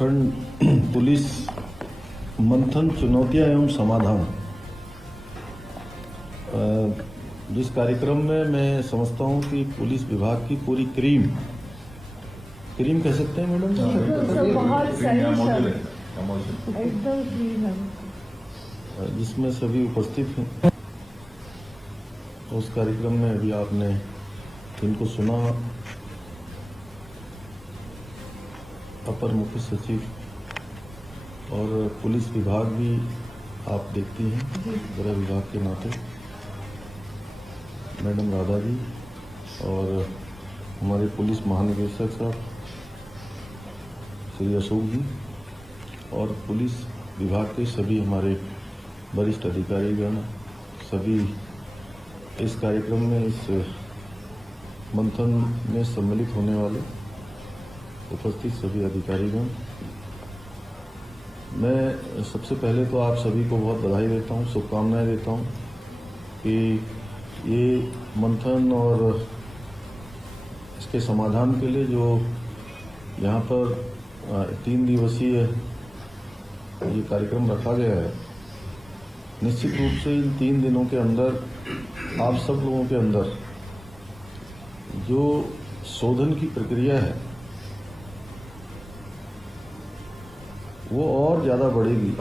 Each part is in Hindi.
उत्तराखंड पुलिस मंथन चुनौतियां एवं समाधान, जिस कार्यक्रम में मैं समझता हूं कि पुलिस विभाग की पूरी क्रीम कह सकते हैं मैडम, एकदम क्लीन है, जिसमें सभी उपस्थित हैं। उस कार्यक्रम में अभी आपने इनको सुना, अपर मुख्य सचिव और पुलिस विभाग भी आप देखती हैं गृह विभाग के नाते, मैडम राधा जी और हमारे पुलिस महानिदेशक साहब श्री अशोक जी और पुलिस विभाग के सभी हमारे वरिष्ठ अधिकारीगण, सभी इस कार्यक्रम में, इस मंथन में सम्मिलित होने वाले उपस्थित सभी अधिकारीगण, मैं सबसे पहले तो आप सभी को बहुत बधाई देता हूं, शुभकामनाएं देता हूं कि ये मंथन और इसके समाधान के लिए जो यहाँ पर 3 दिवसीय ये कार्यक्रम रखा गया है, निश्चित रूप से इन 3 दिनों के अंदर आप सब लोगों के अंदर जो शोधन की प्रक्रिया है वो और ज़्यादा बढ़ेगी,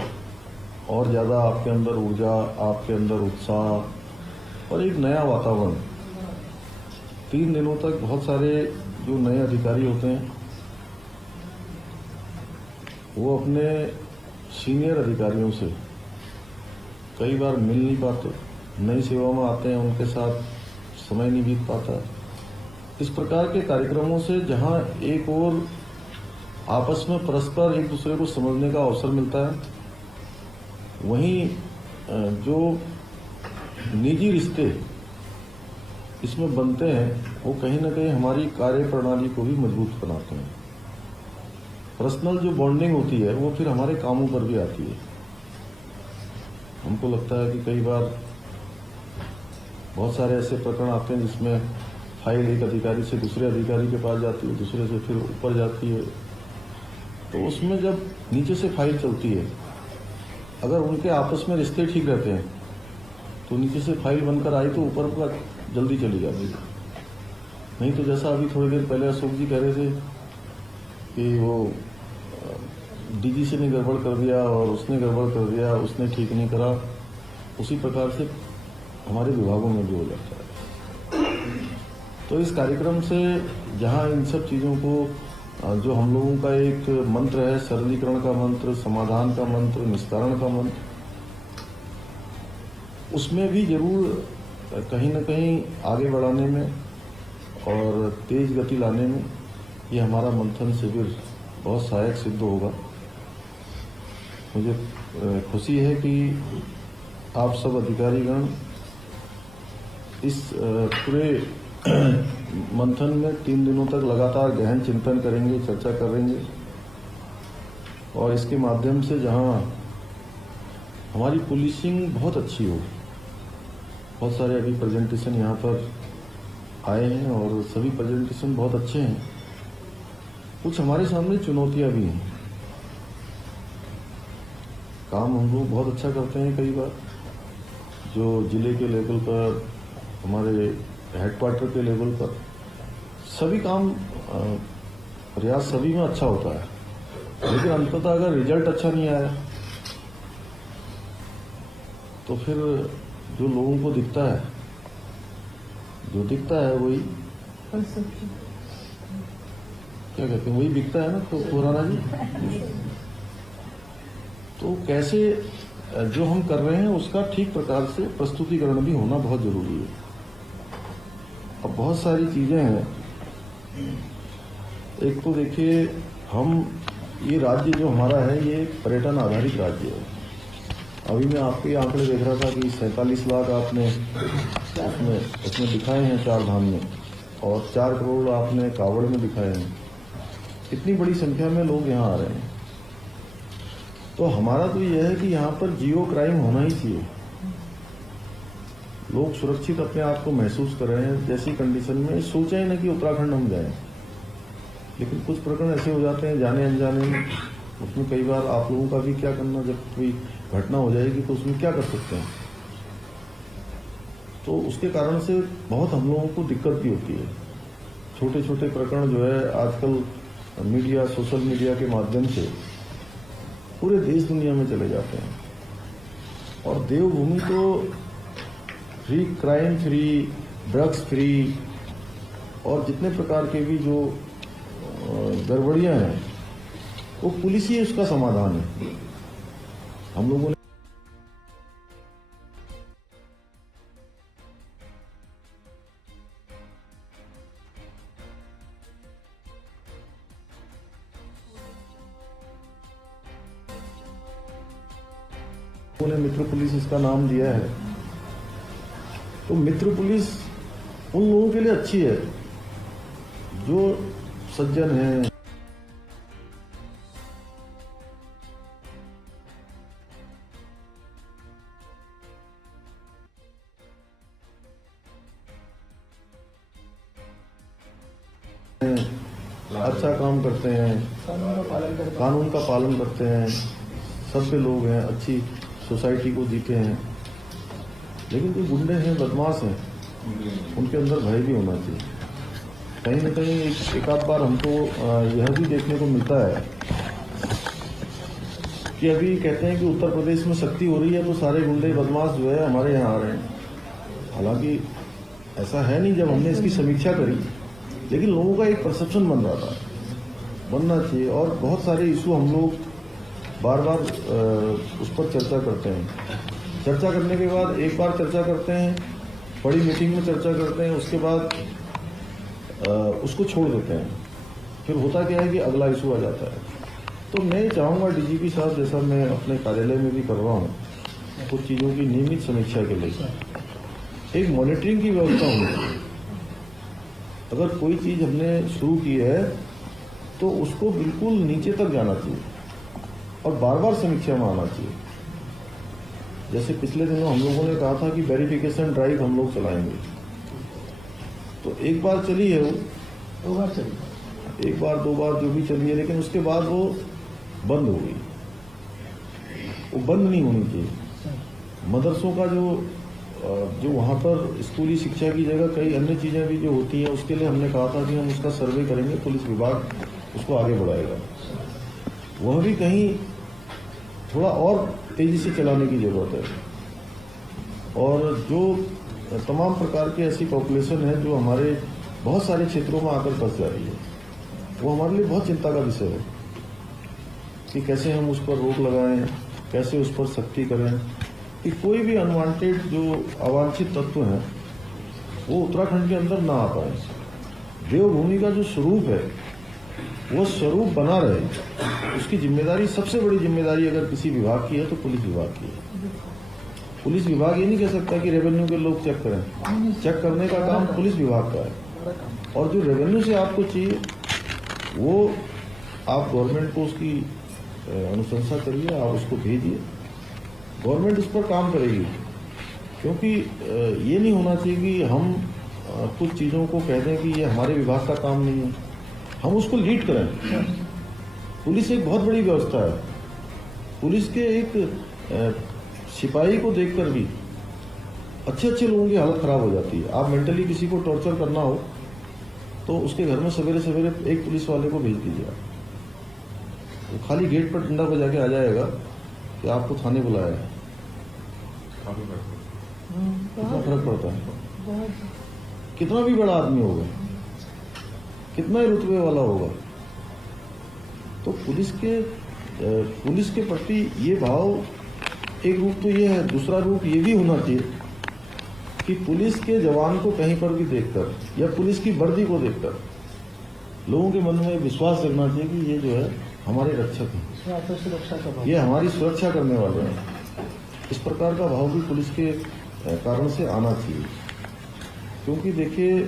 और ज़्यादा आपके अंदर ऊर्जा, आपके अंदर उत्साह और एक नया वातावरण। 3 दिनों तक बहुत सारे जो नए अधिकारी होते हैं वो अपने सीनियर अधिकारियों से कई बार मिल नहीं पाते, नई सेवा में आते हैं, उनके साथ समय नहीं बीत पाता। इस प्रकार के कार्यक्रमों से जहां एक और आपस में परस्पर एक दूसरे को समझने का अवसर मिलता है, वहीं जो निजी रिश्ते इसमें बनते हैं वो कहीं ना कहीं हमारी कार्य प्रणाली को भी मजबूत बनाते हैं। पर्सनल जो बॉन्डिंग होती है वो फिर हमारे कामों पर भी आती है। हमको लगता है कि कई बार बहुत सारे ऐसे प्रकरण आते हैं जिसमें फाइल एक अधिकारी से दूसरे अधिकारी के पास जाती है, दूसरे से फिर ऊपर जाती है, तो उसमें जब नीचे से फाइल चलती है, अगर उनके आपस में रिश्ते ठीक रहते हैं तो नीचे से फाइल बनकर आई तो ऊपर का जल्दी चली जाती है। नहीं तो जैसा अभी थोड़ी देर पहले अशोक जी कह रहे थे कि वो डीजीसी ने गड़बड़ कर दिया और उसने गड़बड़ कर दिया, उसने ठीक नहीं करा, उसी प्रकार से हमारे विभागों में भी हो जाता है। तो इस कार्यक्रम से जहां इन सब चीज़ों को, जो हम लोगों का एक मंत्र है, सरलीकरण का मंत्र, समाधान का मंत्र, निस्तारण का मंत्र, उसमें भी जरूर कहीं न कहीं आगे बढ़ाने में और तेज गति लाने में ये हमारा मंथन शिविर बहुत सहायक सिद्ध होगा। मुझे खुशी है कि आप सब अधिकारीगण इस पूरे मंथन में 3 दिनों तक लगातार गहन चिंतन करेंगे, चर्चा करेंगे, और इसके माध्यम से जहां हमारी पुलिसिंग बहुत अच्छी हो। बहुत सारे अभी प्रेजेंटेशन यहाँ पर आए हैं और सभी प्रेजेंटेशन बहुत अच्छे हैं। कुछ हमारे सामने चुनौतियां भी हैं। काम हम लोग बहुत अच्छा करते हैं, कई बार जो जिले के लेवल पर, हमारे हेडक्वार्टर के लेवल पर सभी काम, प्रयास सभी में अच्छा होता है, लेकिन अंततः अगर रिजल्ट अच्छा नहीं आया तो फिर जो लोगों को दिखता है, जो दिखता है वही क्या कहते हैं, वही बिकता है ना, तो पुराना जी। तो कैसे जो हम कर रहे हैं उसका ठीक प्रकार से प्रस्तुतिकरण भी होना बहुत जरूरी है। अब बहुत सारी चीजें हैं। एक तो देखिए, हम ये राज्य जो हमारा है ये पर्यटन आधारित राज्य है। अभी मैं आपके आंकड़े देख रहा था कि 47 लाख आपने इसमें दिखाए हैं 4 धाम में, और 4 करोड़ आपने कावड़ में दिखाए हैं। इतनी बड़ी संख्या में लोग यहाँ आ रहे हैं, तो हमारा तो यह है कि यहाँ पर जियो क्राइम होना ही चाहिए। लोग सुरक्षित अपने आप को महसूस कर रहे हैं। जैसी कंडीशन में सोचा ही ना कि उत्तराखंड हम जाएं, लेकिन कुछ प्रकरण ऐसे हो जाते हैं जाने अनजाने में उसमें कई बार आप लोगों का भी क्या करना, जब कोई घटना हो जाएगी तो उसमें क्या कर सकते हैं। तो उसके कारण से बहुत हम लोगों को दिक्कत भी होती है। छोटे छोटे प्रकरण जो है आजकल मीडिया, सोशल मीडिया के माध्यम से पूरे देश दुनिया में चले जाते हैं। और देवभूमि तो free, crime free, drugs free और जितने प्रकार के भी जो गड़बड़ियां हैं वो पुलिस ही उसका समाधान है। हम लोगों ने मित्र पुलिस इसका नाम दिया है। तो मित्र पुलिस उन लोगों के लिए अच्छी है जो सज्जन हैं, अच्छा काम करते हैं, कानून का पालन करते हैं, सभ्य लोग हैं, अच्छी सोसाइटी को जीते हैं। लेकिन जो गुंडे हैं, बदमाश हैं, उनके अंदर भय भी होना चाहिए। कहीं न कहीं एक आध बार हमको यह भी देखने को मिलता है कि अभी कहते हैं कि उत्तर प्रदेश में सख्ती हो रही है तो सारे गुंडे बदमाश जो है हमारे यहाँ आ रहे हैं। हालांकि ऐसा है नहीं। जब हमने इसकी समीक्षा करी, लेकिन लोगों का एक परसेप्शन बन रहा था, बनना चाहिए। और बहुत सारे इशू हम लोग बार बार उस पर चर्चा करते हैं। चर्चा करने के बाद एक बार चर्चा करते हैं, बड़ी मीटिंग में चर्चा करते हैं, उसके बाद उसको छोड़ देते हैं। फिर होता क्या है कि अगला इशू आ जाता है। तो मैं चाहूँगा डीजीपी साहब, जैसा मैं अपने कार्यालय में भी कर रहा हूँ, कुछ चीज़ों की नियमित समीक्षा के लिए एक मॉनिटरिंग की व्यवस्था होनी चाहिए। अगर कोई चीज़ हमने शुरू की है तो उसको बिल्कुल नीचे तक जाना चाहिए और बार बार समीक्षा में आना चाहिए। जैसे पिछले दिनों हम लोगों ने कहा था कि वेरिफिकेशन ड्राइव हम लोग चलाएंगे, तो एक बार चली है, वो 2 बार चली, एक बार 2 बार जो भी चली है, लेकिन उसके बाद वो बंद हो गई। वो बंद नहीं होनी चाहिए। मदरसों का जो वहाँ पर स्कूली शिक्षा की जगह कई अन्य चीज़ें भी जो होती हैं, उसके लिए हमने कहा था कि हम उसका सर्वे करेंगे, पुलिस विभाग उसको आगे बढ़ाएगा। वह भी कहीं थोड़ा और तेजी से चलाने की जरूरत है। और जो तमाम प्रकार की ऐसी पॉपुलेशन है जो हमारे बहुत सारे क्षेत्रों में आकर फंस जा रही है, वो हमारे लिए बहुत चिंता का विषय है कि कैसे हम उस पर रोक लगाएं, कैसे उस पर सख्ती करें कि कोई भी अनवांटेड जो अवांछित तत्व हैं वो उत्तराखंड के अंदर ना आ पाए। देवभूमि का जो स्वरूप है वो स्वरूप बना रहे, उसकी जिम्मेदारी, सबसे बड़ी जिम्मेदारी अगर किसी विभाग की है तो पुलिस विभाग की है। पुलिस विभाग ये नहीं कह सकता कि रेवेन्यू के लोग चेक करें। चेक करने का काम पुलिस विभाग का है। और जो रेवेन्यू से आपको चाहिए वो आप गवर्नमेंट को उसकी अनुशंसा करिए, आप उसको भेजिए, गवर्नमेंट उस पर काम करेगी। क्योंकि ये नहीं होना चाहिए कि हम कुछ चीज़ों को कह दें कि ये हमारे विभाग का काम नहीं है, हम उसको लीड करें। पुलिस एक बहुत बड़ी व्यवस्था है। पुलिस के एक सिपाही को देखकर भी अच्छे लोगों की हालत खराब हो जाती है। आप मेंटली किसी को टॉर्चर करना हो तो उसके घर में सवेरे सवेरे एक पुलिस वाले को भेज दीजिए। वो खाली गेट पर डंडा बजा के आ जाएगा कि आपको थाने बुलाया है। कितना फर्क पड़ता है। कितना भी बड़ा आदमी होगा, कितना ही रुतबे वाला होगा, तो पुलिस के प्रति ये भाव, एक रूप तो ये है। दूसरा रूप ये भी होना चाहिए कि पुलिस के जवान को कहीं पर भी देखकर या पुलिस की वर्दी को देखकर लोगों के मन में विश्वास रखना चाहिए कि ये जो है हमारे रक्षक हैं, ये हमारी सुरक्षा करने वाले हैं। इस प्रकार का भाव भी पुलिस के कारण से आना चाहिए। क्योंकि देखिए,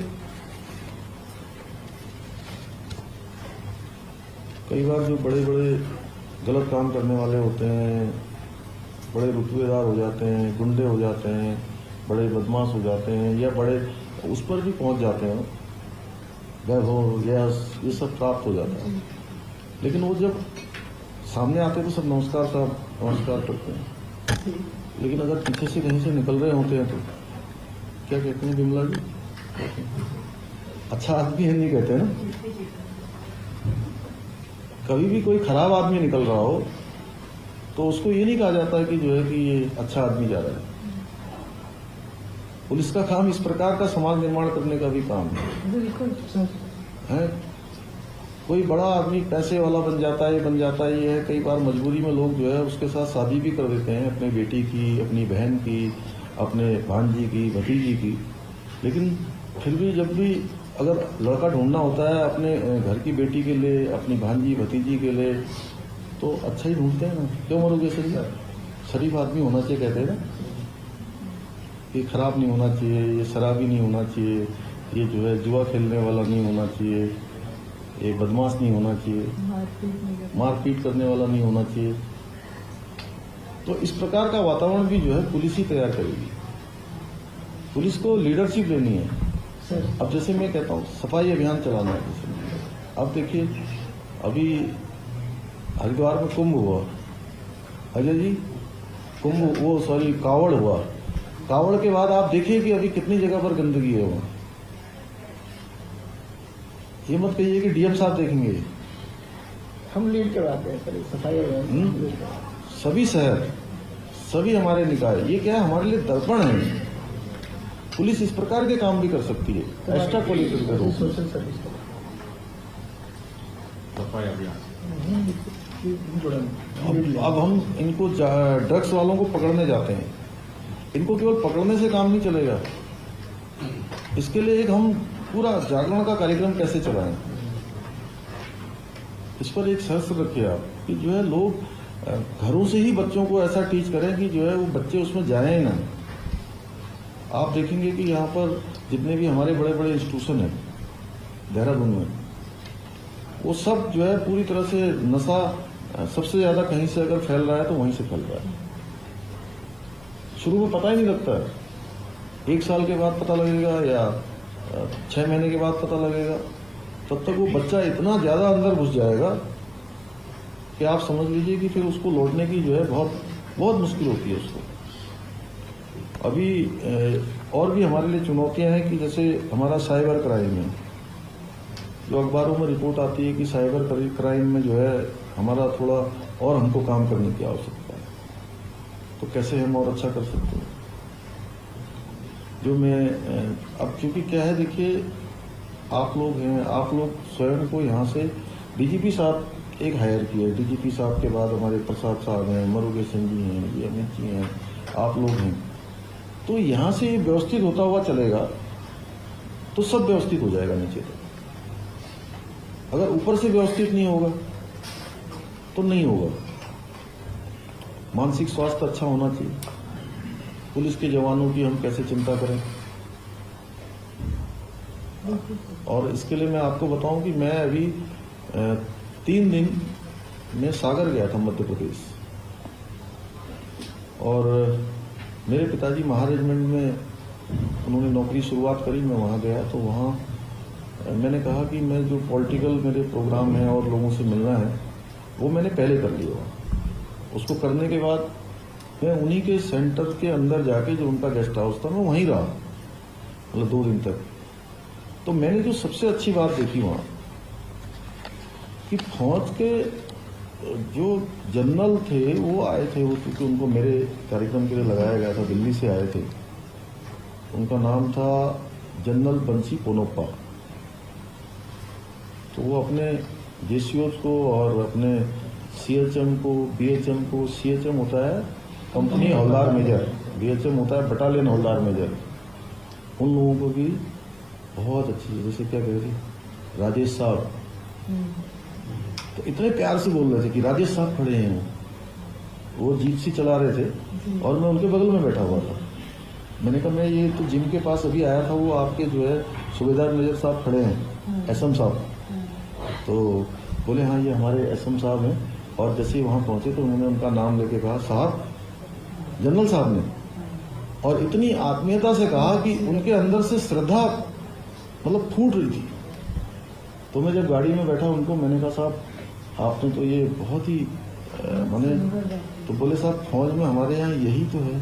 कई बार जो बड़े बड़े गलत काम करने वाले होते हैं, बड़े रुतबेदार हो जाते हैं, गुंडे हो जाते हैं, बड़े बदमाश हो जाते हैं, या बड़े उस पर भी पहुंच जाते हैं, वैभव, यश, ये सब प्राप्त हो जाता है। लेकिन वो जब सामने आते तो सब नमस्कार साहब नमस्कार करते हैं, लेकिन अगर पीछे से कहीं से निकल रहे होते हैं तो क्या कहते हैं बिमला जी, अच्छा आदमी है नहीं कहते हैं ना। कभी भी कोई खराब आदमी निकल रहा हो तो उसको ये नहीं कहा जाता कि जो है कि ये अच्छा आदमी जा रहा है। पुलिस का काम इस प्रकार का समाज निर्माण करने का भी काम बिल्कुल है। कोई बड़ा आदमी पैसे वाला बन जाता है, ये है कई बार मजबूरी में लोग जो है उसके साथ शादी भी कर देते हैं, अपने बेटी की, अपनी बहन की, अपने भांजी की, भतीजी की। लेकिन फिर भी जब भी अगर लड़का ढूंढना होता है अपने घर की बेटी के लिए, अपनी भांजी भतीजी के लिए, तो अच्छा ही ढूंढते हैं ना। क्यों मरोगे सर, शरीफ आदमी होना चाहिए कहते हैं ना, ये खराब नहीं होना चाहिए, ये शराबी नहीं होना चाहिए, ये जो है जुआ खेलने वाला नहीं होना चाहिए, ये बदमाश नहीं होना चाहिए, मारपीट करने वाला नहीं होना चाहिए। तो इस प्रकार का वातावरण भी जो है पुलिस ही तैयार करेगी। पुलिस को लीडरशिप लेनी है। अब जैसे मैं कहता हूँ सफाई अभियान चलाना है, जैसे अब देखिए अभी हरिद्वार में कुंभ हुआ, अजय जी कावड़ हुआ। कावड़ के बाद आप देखिए कि अभी कितनी जगह पर गंदगी है वहाँ। ये मत कहिए कि डीएम साहब देखेंगे, हम लीड करवाते हैं सर सफाई अभियान। सभी शहर, सभी हमारे निकाय, ये क्या है हमारे लिए दर्पण है। पुलिस इस प्रकार के काम भी कर सकती है, एक्स्ट्रा क्वालिटी का रूप। सोशल सर्विस सफाई अभियान अब हम इनको ड्रग्स वालों को पकड़ने जाते हैं, इनको केवल पकड़ने से काम नहीं चलेगा। इसके लिए एक हम पूरा जागरण का कार्यक्रम कैसे चलाएं, इस पर एक शर्त रखिए आप कि जो है लोग घरों से ही बच्चों को ऐसा टीच करें कि जो है वो बच्चे उसमें जाएं ना। आप देखेंगे कि यहाँ पर जितने भी हमारे बड़े बड़े इंस्टीट्यूशन हैं देहरादून में, वो सब जो है पूरी तरह से नशा सबसे ज्यादा कहीं से अगर फैल रहा है तो वहीं से फैल रहा है। शुरू में पता ही नहीं लगता है, 1 साल के बाद पता लगेगा या 6 महीने के बाद पता लगेगा। तब तक वो बच्चा इतना ज्यादा अंदर घुस जाएगा कि आप समझ लीजिए कि फिर उसको लौटने की जो है बहुत मुश्किल होती है उसको। अभी और भी हमारे लिए चुनौतियां हैं कि जैसे हमारा साइबर क्राइम है, जो अखबारों में रिपोर्ट आती है कि साइबर क्राइम में जो है हमारा थोड़ा और हमको काम करने की आवश्यकता है। तो कैसे हम और अच्छा कर सकते हैं। जो मैं अब क्योंकि क्या है देखिए, आप लोग हैं, आप लोग स्वयं को यहाँ से डीजीपी साहब एक हायर किए, डीजीपी साहब के बाद हमारे प्रसाद साहब हैं, मरुगे सिंह जी हैं, ये अमित जी हैं, आप लोग हैं। तो यहाँ से व्यवस्थित होता हुआ चलेगा तो सब व्यवस्थित हो जाएगा नीचे तक। अगर ऊपर से व्यवस्थित नहीं होगा तो नहीं होगा। मानसिक स्वास्थ्य अच्छा होना चाहिए। पुलिस के जवानों की हम कैसे चिंता करें, और इसके लिए मैं आपको बताऊं कि मैं अभी 3 दिन में सागर गया था मध्य प्रदेश, और मेरे पिताजी महारेजिमेंट में उन्होंने नौकरी शुरुआत करी, मैं वहाँ गया तो वहाँ मैंने कहा कि मैं जो पॉलिटिकल मेरे प्रोग्राम है और लोगों से मिलना है वो मैंने पहले कर लिया। उसको करने के बाद मैं उन्हीं के सेंटर के अंदर जाके जो उनका गेस्ट हाउस था मैं वहीं रहा, मतलब 2 दिन तक। तो मैंने जो सबसे अच्छी बात देखी वहाँ कि फौज के जो जनरल थे वो आए थे, वो क्योंकि उनको मेरे कार्यक्रम के लिए लगाया गया था, दिल्ली से आए थे। उनका नाम था जनरल बंसी पोनप्पा। तो वो अपने जेसीओज को और अपने सीएचएम को, बीएचएम को, सीएचएम होता है कंपनी हवलदार मेजर, बीएचएम होता है बटालियन हवलदार मेजर, उन लोगों को भी बहुत अच्छी, जैसे क्या कह रहे थे राजेश साहब, तो इतने प्यार से बोल रहे थे कि राजेश साहब खड़े हैं। वो जीप सी चला रहे थे और मैं उनके बगल में बैठा हुआ था। मैंने कहा मैं ये तो जिम के पास अभी आया था, वो आपके जो है सूबेदार मेजर साहब खड़े हैं, एसएम साहब। तो बोले हाँ ये हमारे एसएम साहब हैं। और जैसे ही वहाँ पहुंचे तो उन्होंने उनका नाम लेके कहा साहब, जनरल साहब ने, और इतनी आत्मीयता से कहा कि उनके अंदर से श्रद्धा मतलब फूट रही थी। तो मैं जब गाड़ी में बैठा उनको मैंने कहा साहब आपने तो ये बहुत ही माने तो बोले साहब फौज में हमारे यहाँ यही तो है,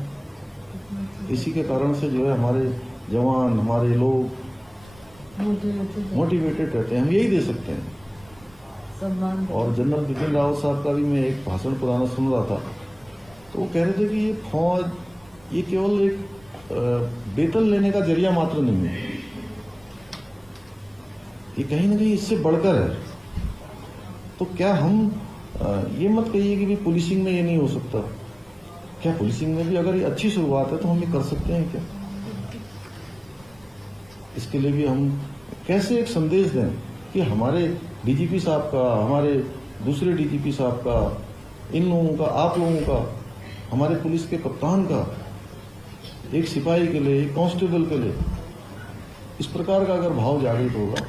इसी के कारण से जो है हमारे जवान हमारे लोग मोटिवेटेड रहते हैं, हम यही दे सकते हैं। और जनरल बिपिन रावत साहब का भी मैं एक भाषण पुराना सुन रहा था, तो वो कह रहे थे कि ये फौज ये केवल एक वेतन लेने का जरिया मात्र नहीं है, ये कहीं ना कहीं इससे बढ़कर है। तो क्या हम ये मत कहिए कि भी पुलिसिंग में ये नहीं हो सकता, क्या पुलिसिंग में भी अगर ये अच्छी शुरुआत है तो हम ये कर सकते हैं क्या? इसके लिए भी हम कैसे एक संदेश दें कि हमारे डीजीपी साहब का, हमारे दूसरे डीजीपी साहब का, इन लोगों का, आप लोगों का, हमारे पुलिस के कप्तान का, एक सिपाही के लिए, एक कांस्टेबल के लिए इस प्रकार का अगर भाव जागृत होगा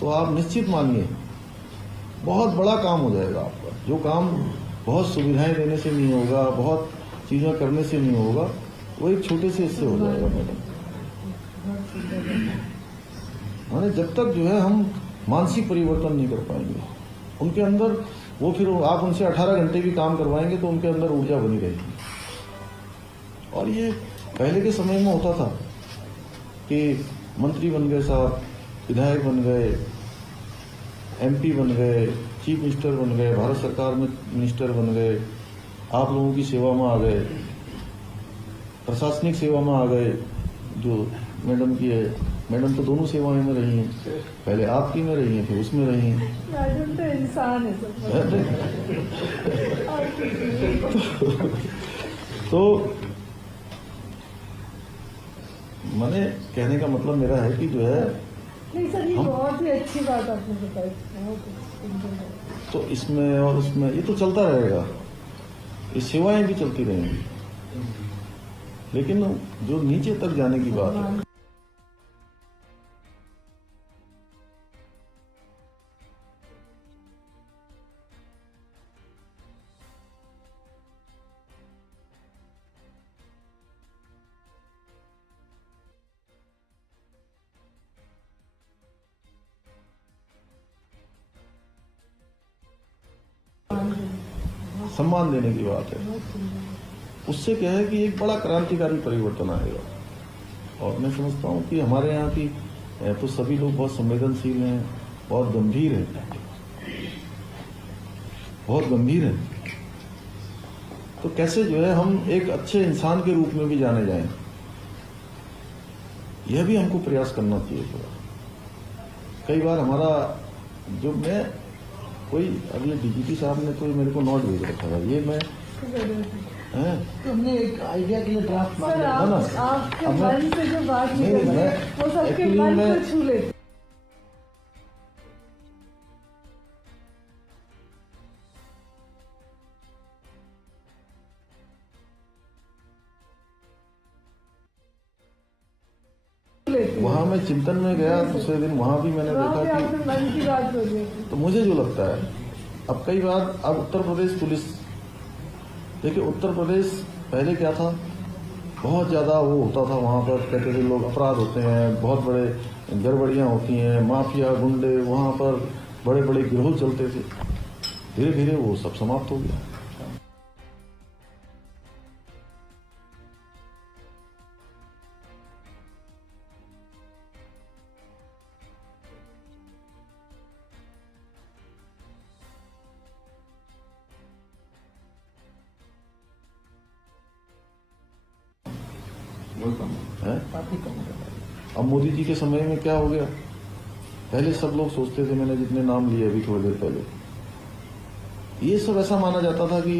तो आप निश्चित मानिए बहुत बड़ा काम हो जाएगा आपका। जो काम बहुत सुविधाएं देने से नहीं होगा, बहुत चीजें करने से नहीं होगा, वो एक छोटे से इससे हो जाएगा मैडम। माने जब तक जो है हम मानसिक परिवर्तन नहीं कर पाएंगे उनके अंदर, वो फिर आप उनसे 18 घंटे भी काम करवाएंगे तो उनके अंदर ऊर्जा बनी रहेगी। और ये पहले के समय में होता था कि मंत्री बन गए साहब, विधायक बन गए, एमपी बन गए, चीफ मिनिस्टर बन गए, भारत सरकार में मिनिस्टर बन गए, आप लोगों की सेवा में आ गए, प्रशासनिक सेवा में आ गए। जो मैडम की है, मैडम तो दोनों सेवाएं में रही हैं, पहले आपकी में रही हैं, फिर उसमें रही हैं। मैडम तो इंसान है सब। तो मैंने कहने का मतलब मेरा है कि जो है नहीं सर, ये बहुत ही अच्छी बात आपने बताई। तो इसमें और उसमें ये तो चलता रहेगा, ये सेवाएं भी चलती रहेंगी, लेकिन जो नीचे तक जाने की बात है, सम्मान देने की बात है, उससे क्या है कि एक बड़ा क्रांतिकारी परिवर्तन आएगा। और मैं समझता हूँ कि हमारे यहाँ की तो सभी लोग बहुत संवेदनशील हैं, बहुत गंभीर हैं, बहुत गंभीर हैं। तो कैसे जो है हम एक अच्छे इंसान के रूप में भी जाने जाएं, यह भी हमको प्रयास करना चाहिए थोड़ा। कई बार हमारा जो मैं कोई अगले डीजीपी साहब ने कोई मेरे को नोट भेज रखा था, ये मैं तो हमने एक आइडिया के लिए ड्राफ्ट सर मांगा। आपके मन से जो बात नहीं, निकल मैं वो सबके actually मन मैं- को छू लेती। वहां मैं चिंतन में गया दूसरे दिन, वहां भी मैंने वहाँ पे देखा आपके मन की बात हो गई। तो मुझे जो लगता है, अब कई बार अब उत्तर प्रदेश पुलिस, देखिए उत्तर प्रदेश पहले क्या था, बहुत ज्यादा वो होता था वहां पर, कहते थे लोग अपराध होते हैं, बहुत बड़े गड़बड़ियां होती हैं, माफिया गुंडे, वहां पर बड़े बड़े गिरोह चलते थे। धीरे धीरे वो सब समाप्त हो गया। है? काफी कम कर रहा है। अब मोदी जी के समय में क्या हो गया, पहले सब लोग सोचते थे, मैंने जितने नाम लिए अभी थोड़ी देर पहले, ये सब ऐसा माना जाता था कि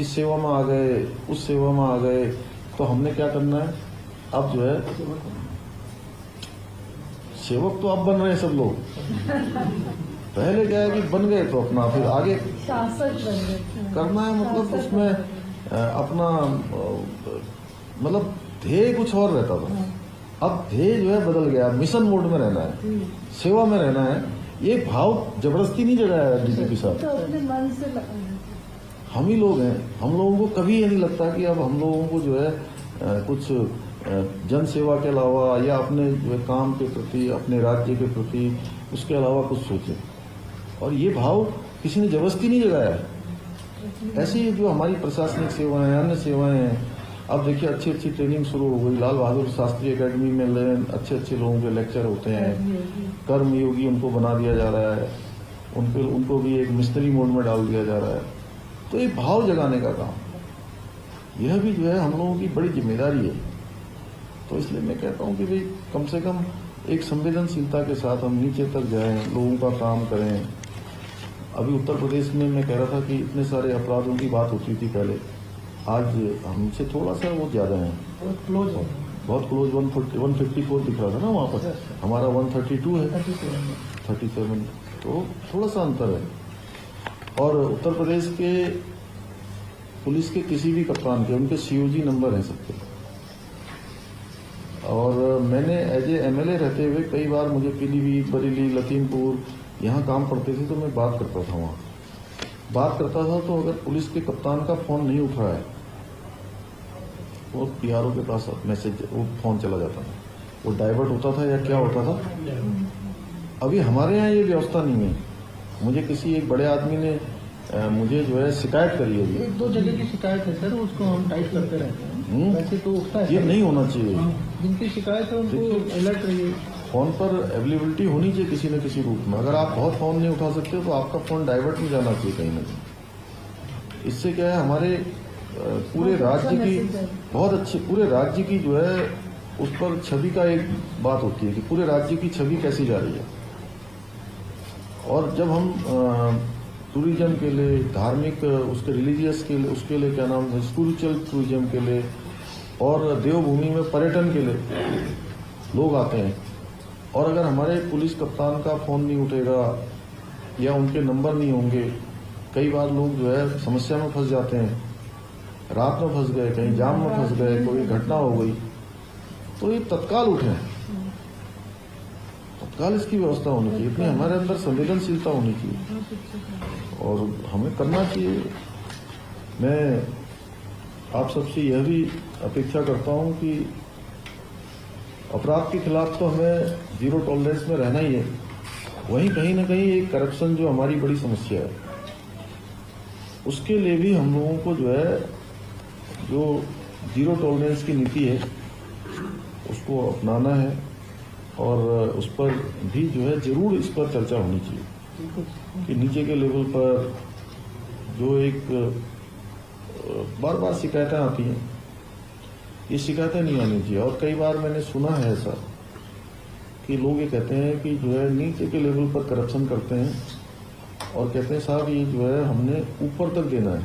इस सेवा में आ गए, उस सेवा में आ गए, तो हमने क्या करना है, अब जो है सेवक तो अब बन रहे हैं सब लोग। पहले क्या है कि बन गए तो अपना फिर आगे शासक बन गए करना है, मतलब शासक उसमें अपना मतलब ध्येय कुछ और रहता था। अब ध्येय जो है बदल गया, मिशन मोड में रहना है, सेवा में रहना है। ये भाव जबरदस्ती नहीं जगाया है डीजीपी साहब, तो अपने मन से हम ही लोग हैं। हम लोगों को कभी ये नहीं लगता कि अब हम लोगों को जो है कुछ जन सेवा के अलावा या अपने जो है काम के प्रति, अपने राज्य के प्रति, उसके अलावा कुछ सोचे। और ये भाव किसी ने जबरदस्ती नहीं जगाया है। ऐसी जो हमारी प्रशासनिक सेवाएं हैं, अन्य सेवाएं हैं, अब देखिए अच्छी अच्छी ट्रेनिंग शुरू हो गई। लाल बहादुर शास्त्री एकेडमी में अच्छे अच्छे लोगों के लेक्चर होते हैं। कर्मयोगी उनको बना दिया जा रहा है, उनको भी एक मिशनरी मोड में डाल दिया जा रहा है। तो ये भाव जगाने का काम, यह भी जो है हम लोगों की बड़ी जिम्मेदारी है। तो इसलिए मैं कहता हूं कि भाई कम से कम एक संवेदनशीलता के साथ हम नीचे तक जाएं, लोगों का काम करें। अभी उत्तर प्रदेश में मैं कह रहा था कि इतने सारे अपराधों की बात होती थी पहले, आज हमसे थोड़ा सा वो ज्यादा है, बहुत क्लोज है। बहुत क्लोज। 154 दिख रहा था ना वहाँ पर, हमारा 132 है, 37, तो थोड़ा सा अंतर है। और उत्तर प्रदेश के पुलिस के किसी भी कप्तान के उनके COG नंबर हैं सबके। और मैंने एज ए MLA रहते हुए कई बार मुझे पीलीभीत, बरेली, लखीमपुर यहाँ काम पड़ते थे, तो मैं बात करता था वहाँ। बात करता था तो अगर पुलिस के कप्तान का फोन नहीं उठ रहा है, वो PRO के पास मैसेज, वो फोन चला जाता था, वो डाइवर्ट होता था या क्या होता था। अभी हमारे यहाँ ये व्यवस्था नहीं है। मुझे किसी एक बड़े आदमी ने मुझे जो है शिकायत करी है। 1-2 जगह की शिकायत है सर, उसको हम टाइप करते रहते हैं। वैसे तो उठता है, ये नहीं होना चाहिए। जिनकी शिकायत है उनको अलर्ट रहिए। फोन पर अवेलेबिलिटी होनी चाहिए किसी न किसी रूप में। अगर आप बहुत फोन नहीं उठा सकते तो आपका फोन डाइवर्ट नहीं जाना चाहिए कहीं ना कहीं। इससे क्या है, हमारे पूरे राज्य की बहुत अच्छी, पूरे राज्य की जो है उस पर छवि का एक बात होती है कि पूरे राज्य की छवि कैसी जा रही है। और जब हम टूरिज्म के लिए, धार्मिक उसके रिलीजियस के लिए, उसके लिए क्या नाम है, स्पिरिचुअल टूरिज्म के लिए और देवभूमि में पर्यटन के लिए लोग आते हैं, और अगर हमारे पुलिस कप्तान का फोन नहीं उठेगा या उनके नंबर नहीं होंगे, कई बार लोग जो है समस्या में फंस जाते हैं, रात में फंस गए, कहीं जाम में फंस गए, कोई घटना हो गई, तो ये तत्काल उठे, तत्काल इसकी व्यवस्था होनी चाहिए। इतनी हमारे अंदर संवेदनशीलता होनी चाहिए और हमें करना चाहिए। मैं आप सबसे यह भी अपेक्षा करता हूं कि अपराध के खिलाफ तो हमें जीरो टॉलरेंस में रहना ही है, वहीं कहीं ना कहीं एक करप्शन जो हमारी बड़ी समस्या है, उसके लिए भी हम लोगों को जो है, जो जीरो टॉलरेंस की नीति है उसको अपनाना है और उस पर भी जो है जरूर इस पर चर्चा होनी चाहिए कि नीचे के लेवल पर जो एक बार बार शिकायतें आती हैं, ये शिकायतें नहीं आनी चाहिए। और कई बार मैंने सुना है ऐसा कि लोग ये कहते हैं कि जो है नीचे के लेवल पर करप्शन करते हैं और कहते हैं साहब ये जो है हमने ऊपर तक देना है।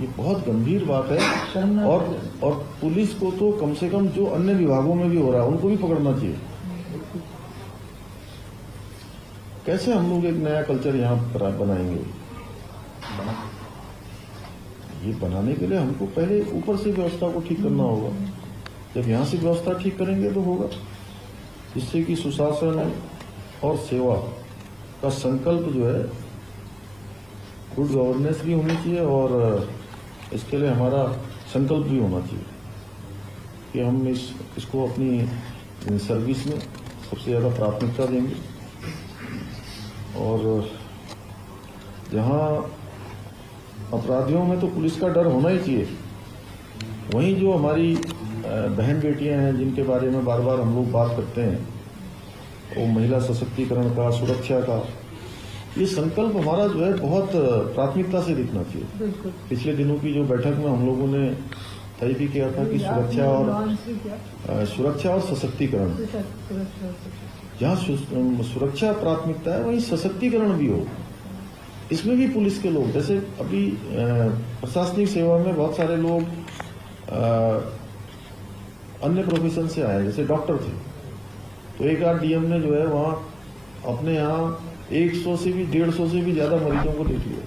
ये बहुत गंभीर बात है और पुलिस को तो कम से कम जो अन्य विभागों में भी हो रहा है उनको भी पकड़ना चाहिए। कैसे हम लोग एक नया कल्चर यहाँ पर बनाएंगे? ये बनाने के लिए हमको पहले ऊपर से व्यवस्था को ठीक करना होगा। जब यहाँ से व्यवस्था ठीक करेंगे तो होगा, जिससे कि सुशासन और सेवा का संकल्प जो है, गुड गवर्नेंस भी होनी चाहिए और इसके लिए हमारा संकल्प भी होना चाहिए कि हम इसको अपनी सर्विस में सबसे ज़्यादा प्राथमिकता देंगे। और जहाँ अपराधियों में तो पुलिस का डर होना ही चाहिए, वहीं जो हमारी बहन बेटियां हैं जिनके बारे में बार बार हम लोग बात करते हैं, वो महिला सशक्तिकरण का, सुरक्षा का, ये संकल्प हमारा जो है बहुत प्राथमिकता से दिखना चाहिए। पिछले दिनों की जो बैठक में हम लोगों ने तय भी किया था कि सुरक्षा और सशक्तिकरण, जहाँ सुरक्षा प्राथमिकता है वहीं सशक्तिकरण भी हो। इसमें भी पुलिस के लोग, जैसे अभी प्रशासनिक सेवा में बहुत सारे लोग अन्य प्रोफेशन से आए, जैसे डॉक्टर थे, तो एक आध डीएम ने जो है वहाँ अपने यहाँ 100 से भी 150 से भी ज्यादा मरीजों को देख लिया।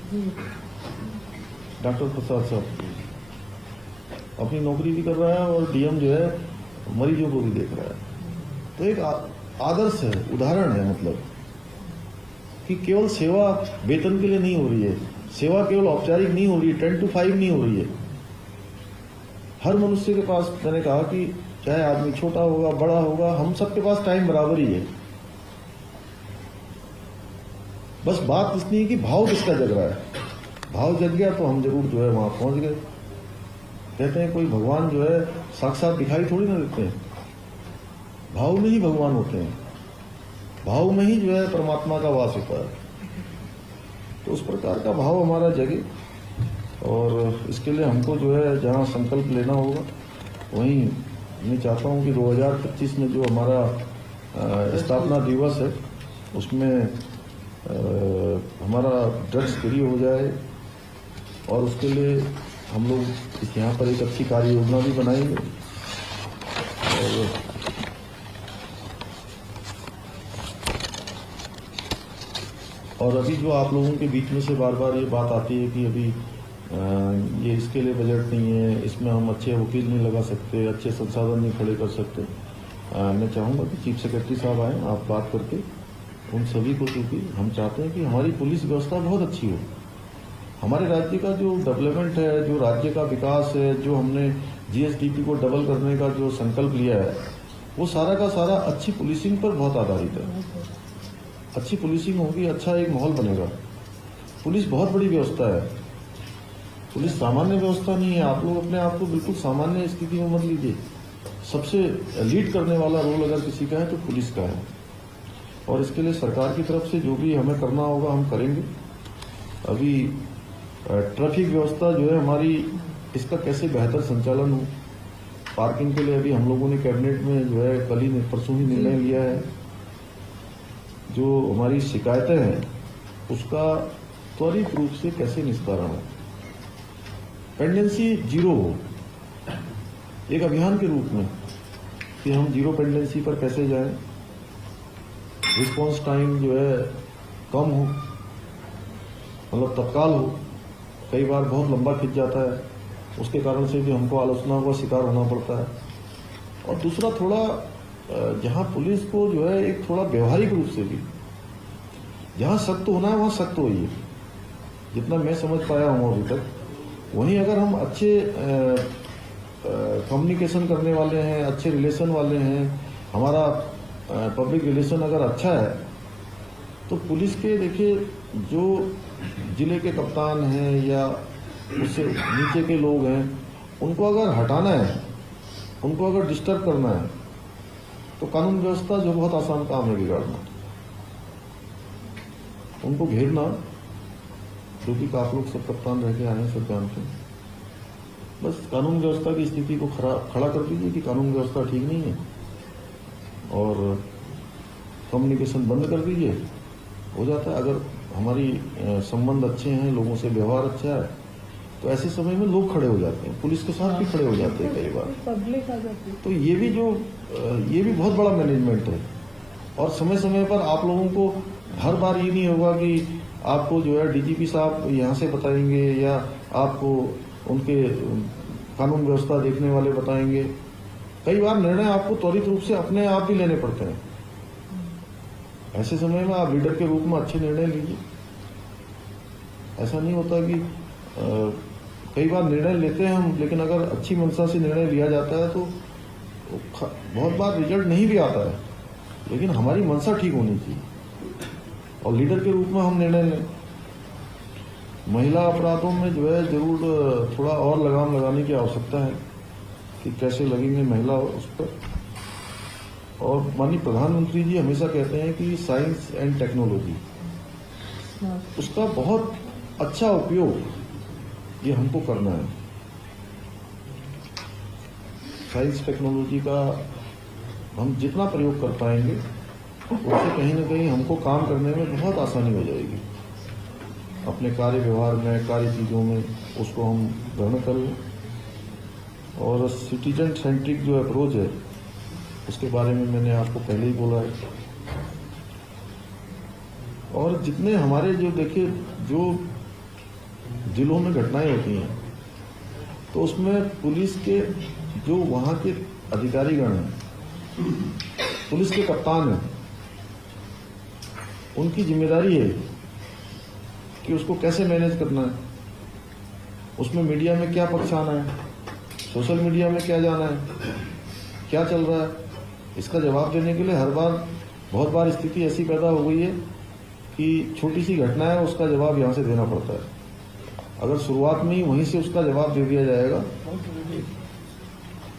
डॉक्टर प्रसाद साहब अपनी नौकरी भी कर रहा है और डीएम जो है मरीजों को भी देख रहा है। तो एक आदर्श है, उदाहरण है, मतलब कि केवल सेवा वेतन के लिए नहीं हो रही है, सेवा केवल औपचारिक नहीं हो रही है, 10 to 5 नहीं हो रही है। हर मनुष्य के पास, मैंने कहा कि चाहे आदमी छोटा होगा बड़ा होगा, हम सबके पास टाइम बराबर ही है। बस बात इतनी है कि भाव किसका जग रहा है। भाव जग गया तो हम जरूर जो है वहां पहुंच गए। कहते हैं कोई भगवान जो है साक्षात दिखाई थोड़ी ना देते हैं, भाव में ही भगवान होते हैं, भाव में ही जो है परमात्मा का वास होता है। तो उस प्रकार का भाव हमारा जगे और इसके लिए हमको जो है जहां संकल्प लेना होगा वहीं मैं चाहता हूं कि 2025 में जो हमारा स्थापना दिवस है उसमें हमारा ड्रग्स फ्री हो जाए और उसके लिए हम लोग यहाँ पर एक अच्छी कार्य योजना भी बनाएंगे। और अभी जो आप लोगों के बीच में से बार बार ये बात आती है कि अभी ये इसके लिए बजट नहीं है, इसमें हम अच्छे वकील नहीं लगा सकते, अच्छे संसाधन नहीं खड़े कर सकते। मैं चाहूँगा कि चीफ सेक्रेटरी साहब आए, आप बात करके उन सभी को, क्योंकि हम चाहते हैं कि हमारी पुलिस व्यवस्था बहुत अच्छी हो। हमारे राज्य का जो डेवलपमेंट है, जो राज्य का विकास है, जो हमने जीएसडीपी को डबल करने का जो संकल्प लिया है, वो सारा का सारा अच्छी पुलिसिंग पर बहुत आधारित है। अच्छी पुलिसिंग होगी, अच्छा एक माहौल बनेगा। पुलिस बहुत बड़ी व्यवस्था है, पुलिस सामान्य व्यवस्था नहीं है। आप लोग अपने आप को बिल्कुल सामान्य स्थिति में मत लीजिए। सबसे लीड करने वाला रोल अगर किसी का है तो पुलिस का है और इसके लिए सरकार की तरफ से जो भी हमें करना होगा हम करेंगे। अभी ट्रैफिक व्यवस्था जो है हमारी, इसका कैसे बेहतर संचालन हो, पार्किंग के लिए अभी हम लोगों ने कैबिनेट में जो है कल ही परसों ही निर्णय लिया है। जो हमारी शिकायतें हैं उसका त्वरित रूप से कैसे निस्तारण हो, पेंडेंसी जीरो हो, एक अभियान के रूप में कि हम जीरो पेंडेंसी पर कैसे जाएं, रिस्पांस टाइम जो है कम हो, मतलब तत्काल हो। कई बार बहुत लंबा खिंच जाता है, उसके कारण से भी हमको आलोचना का शिकार होना पड़ता है। और दूसरा थोड़ा जहां पुलिस को जो है एक थोड़ा व्यवहारिक रूप से भी, जहां सख्त होना है वहां सख्त होइए, जितना मैं समझ पाया हूं अभी तक। वहीं अगर हम अच्छे कम्युनिकेशन करने वाले हैं, अच्छे रिलेशन वाले हैं, हमारा पब्लिक रिलेशन अगर अच्छा है तो पुलिस के, देखिए जो जिले के कप्तान हैं या उससे नीचे के लोग हैं, उनको अगर हटाना है, उनको अगर डिस्टर्ब करना है तो कानून व्यवस्था जो बहुत आसान काम है बिगाड़ना, उनको घेरना, जो कि आप लोग सब कप्तान रह के आए हैं, सब जानते हैं। बस कानून व्यवस्था की स्थिति को खड़ा कर दीजिए कि कानून व्यवस्था ठीक नहीं है और कम्युनिकेशन बंद कर दीजिए, हो जाता है। अगर हमारी संबंध अच्छे हैं, लोगों से व्यवहार अच्छा है, तो ऐसे समय में लोग खड़े हो जाते हैं, पुलिस के साथ भी खड़े हो जाते हैं कई बार, पब्लिक आ जाती है। तो ये भी बहुत बड़ा मैनेजमेंट है। और समय समय पर आप लोगों को हर बार ये नहीं होगा कि आपको जो है डीजीपी साहब यहाँ से बताएंगे या आपको उनके कानून व्यवस्था देखने वाले बताएंगे। कई बार निर्णय आपको त्वरित रूप से अपने आप भी लेने पड़ते हैं। ऐसे समय में आप लीडर के रूप में अच्छे निर्णय लीजिए। ऐसा नहीं होता कि कई बार निर्णय लेते हैं हम, लेकिन अगर अच्छी मंशा से निर्णय लिया जाता है तो बहुत बार रिजल्ट नहीं भी आता है, लेकिन हमारी मंशा ठीक होनी चाहिए और लीडर के रूप में हम निर्णय लें। महिला अपराधों में जो है जरूर थोड़ा और लगाम लगाने की आवश्यकता है कि कैसे लगेंगे महिला उस पर। और माननीय प्रधानमंत्री जी हमेशा कहते हैं कि साइंस एंड टेक्नोलॉजी, उसका बहुत अच्छा उपयोग ये हमको करना है। साइंस टेक्नोलॉजी का हम जितना प्रयोग कर पाएंगे उससे कहीं न कहीं हमको काम करने में बहुत आसानी हो जाएगी। अपने कार्य व्यवहार में, कार्य चीज़ों में उसको हम ग्रहण करें। और सिटीजन सेंट्रिक जो अप्रोच है उसके बारे में मैंने आपको पहले ही बोला है। और जितने हमारे जो देखिए जो जिलों में घटनाएं होती हैं तो उसमें पुलिस के जो वहाँ के अधिकारीगण हैं, पुलिस के कप्तान हैं, उनकी जिम्मेदारी है कि उसको कैसे मैनेज करना है, उसमें मीडिया में क्या पक्ष आना है, सोशल मीडिया में क्या जाना है, क्या चल रहा है। इसका जवाब देने के लिए बहुत बार स्थिति ऐसी पैदा हो गई है कि छोटी सी घटना है, उसका जवाब यहाँ से देना पड़ता है। अगर शुरुआत में ही वहीं से उसका जवाब दे दिया जाएगा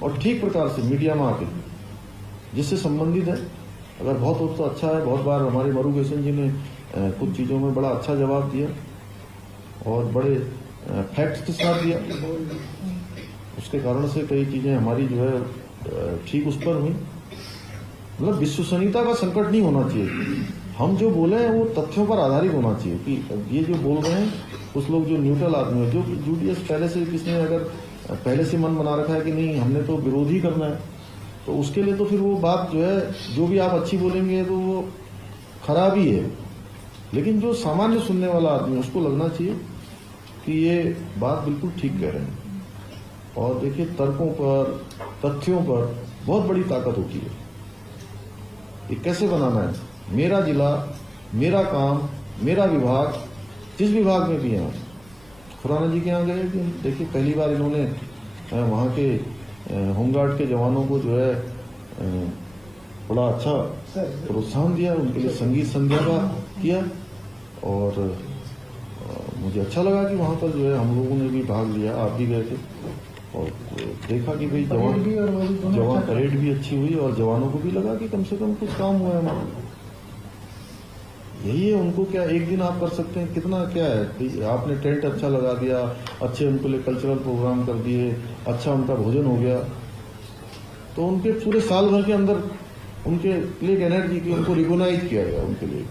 और ठीक प्रकार से मीडिया में आके जिससे संबंधित है, अगर बहुत हो तो अच्छा है। बहुत बार हमारे मरुगेशन जी ने कुछ चीज़ों में बड़ा अच्छा जवाब दिया और बड़े फैक्ट्स के साथ दिया। उसके कारण से कई चीज़ें हमारी जो है ठीक उस पर हुई। मतलब विश्वसनीयता का संकट नहीं होना चाहिए। हम जो बोले हैं वो तथ्यों पर आधारित होना चाहिए कि ये जो बोल रहे हैं कुछ लोग जो न्यूट्रल आदमी है, जो यूडीएस पहले से किसने अगर पहले से मन बना रखा है कि नहीं हमने तो विरोध ही करना है, तो उसके लिए तो फिर वो बात जो है जो भी आप अच्छी बोलेंगे तो वो खराब ही है। लेकिन जो सामान्य सुनने वाला आदमी उसको लगना चाहिए कि ये बात बिल्कुल ठीक कह रहे हैं। और देखिए तर्कों पर तथ्यों पर बहुत बड़ी ताकत होती है। ये कैसे बनाना है, मेरा जिला, मेरा काम, मेरा विभाग, जिस विभाग में भी हैं। खुराना जी के यहाँ गए कि देखिए पहली बार इन्होंने वहाँ के होमगार्ड के जवानों को जो है बड़ा अच्छा प्रोत्साहन दिया, उनके लिए संगीत संध्या का किया और मुझे अच्छा लगा कि वहाँ पर जो है हम लोगों ने भी भाग लिया, आप भी गए थे और देखा कि भाई जवान परेड भी अच्छी हुई और जवानों को भी लगा कि कम से कम कुछ काम हुआ है हमारा। यही है, उनको क्या एक दिन आप कर सकते हैं, कितना क्या है, आपने टेंट अच्छा लगा दिया, अच्छे उनके लिए कल्चरल प्रोग्राम कर दिए, अच्छा उनका भोजन हो गया, तो उनके पूरे साल भर के अंदर उनके लिए एनर्जी की उनको रिकॉग्नाइज किया गया उनके लिए।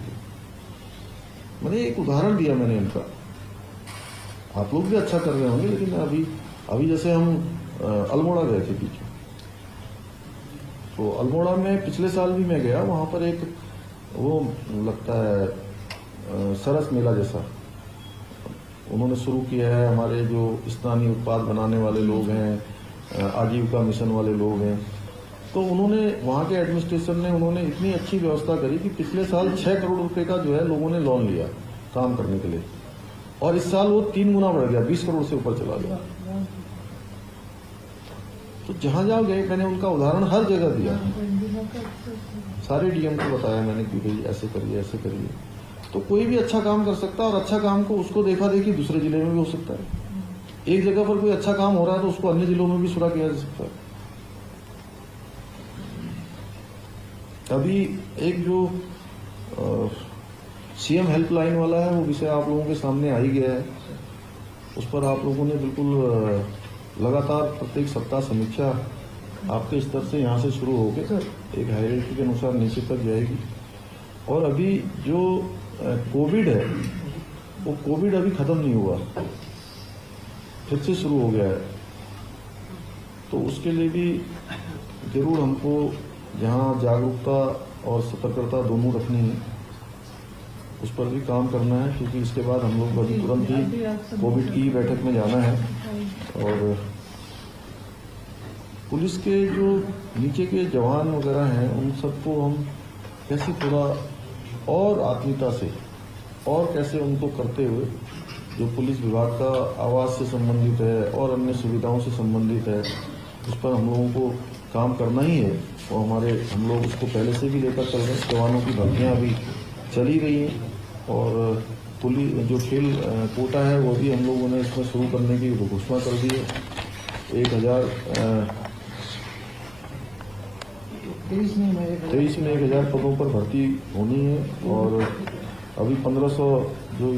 मैंने एक उदाहरण दिया मैंने इनका, आप लोग भी अच्छा कर रहे होंगे, लेकिन अभी जैसे हम अल्मोड़ा गए थे पीछे, तो अल्मोड़ा में पिछले साल भी मैं गया, वहां पर एक वो लगता है सरस मेला जैसा उन्होंने शुरू किया है। हमारे जो स्थानीय उत्पाद बनाने वाले लोग हैं, आजीविका मिशन वाले लोग हैं, तो उन्होंने वहाँ के एडमिनिस्ट्रेशन ने उन्होंने इतनी अच्छी व्यवस्था करी कि पिछले साल 6 करोड़ रुपए का जो है लोगों ने लोन लिया काम करने के लिए, और इस साल वो 3 गुना बढ़ गया, 20 करोड़ से ऊपर चला गया। तो जहां जहां गए मैंने उनका उदाहरण हर जगह दिया, सारे डीएम को बताया मैंने कि भाई ऐसे करिए ऐसे करिए। तो कोई भी अच्छा काम कर सकता है और अच्छा काम को उसको देखा देखी दूसरे जिले में भी हो सकता है। एक जगह पर कोई अच्छा काम हो रहा है तो उसको अन्य जिलों में भी शुरू किया जा सकता है। अभी एक जो सीएम हेल्पलाइन वाला है वो विषय आप लोगों के सामने आ ही गया है। उस पर आप लोगों ने बिल्कुल लगातार प्रत्येक सप्ताह समीक्षा आपके स्तर से यहाँ से शुरू होकर एक हायरार्की के अनुसार नीचे तक जाएगी। और अभी जो कोविड है वो कोविड अभी खत्म नहीं हुआ, फिर से शुरू हो गया है। तो उसके लिए भी जरूर हमको जहाँ जागरूकता और सतर्कता दोनों रखनी है, उस पर भी काम करना है, क्योंकि इसके बाद हम लोग अभी तुरंत ही कोविड की बैठक में जाना है। और पुलिस के जो नीचे के जवान वगैरह हैं उन सबको हम कैसे थोड़ा और आत्मीयता से और कैसे उनको करते हुए जो पुलिस विभाग का आवास से संबंधित है और अन्य सुविधाओं से संबंधित है, उस पर हम लोगों को काम करना ही है। और हम लोग उसको पहले से भी लेकर चल रहे हैं। जवानों की भर्तियाँ अभी चली गई हैं और पुलिस जो खेल कोटा है वो भी हम लोगों ने इसमें शुरू करने की घोषणा कर दी है। 23 में 1000 पदों पर भर्ती होनी है और अभी 1500 जो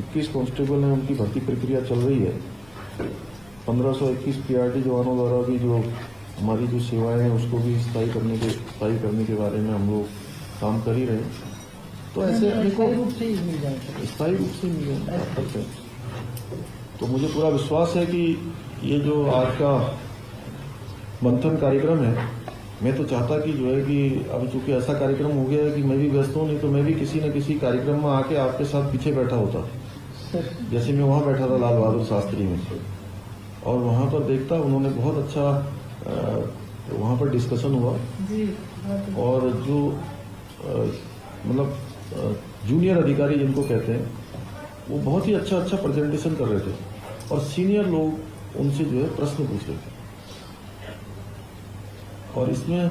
21 कांस्टेबल हैं उनकी भर्ती प्रक्रिया चल रही है। 1521 पीआरटी जवानों द्वारा भी जो हमारी जो सेवाएं हैं उसको भी स्थायी करने के बारे में हम लोग काम कर ही रहे हैं। तो ऐसे स्थायी रूप से मिल जाए। तो मुझे पूरा विश्वास है कि ये जो आज का मंथन कार्यक्रम है, मैं तो चाहता कि जो है कि अब चूंकि ऐसा कार्यक्रम हो गया है कि मैं भी व्यस्त हूँ, नहीं तो मैं भी किसी न किसी कार्यक्रम में आके आपके साथ पीछे बैठा होता, जैसे मैं वहाँ बैठा था लाल बहादुर शास्त्री में, और वहाँ पर देखता उन्होंने बहुत अच्छा वहाँ पर डिस्कशन हुआ और जो मतलब जूनियर अधिकारी जिनको कहते हैं वो बहुत ही अच्छा प्रेजेंटेशन कर रहे थे और सीनियर लोग उनसे जो है प्रश्न पूछ रहे थे। और इसमें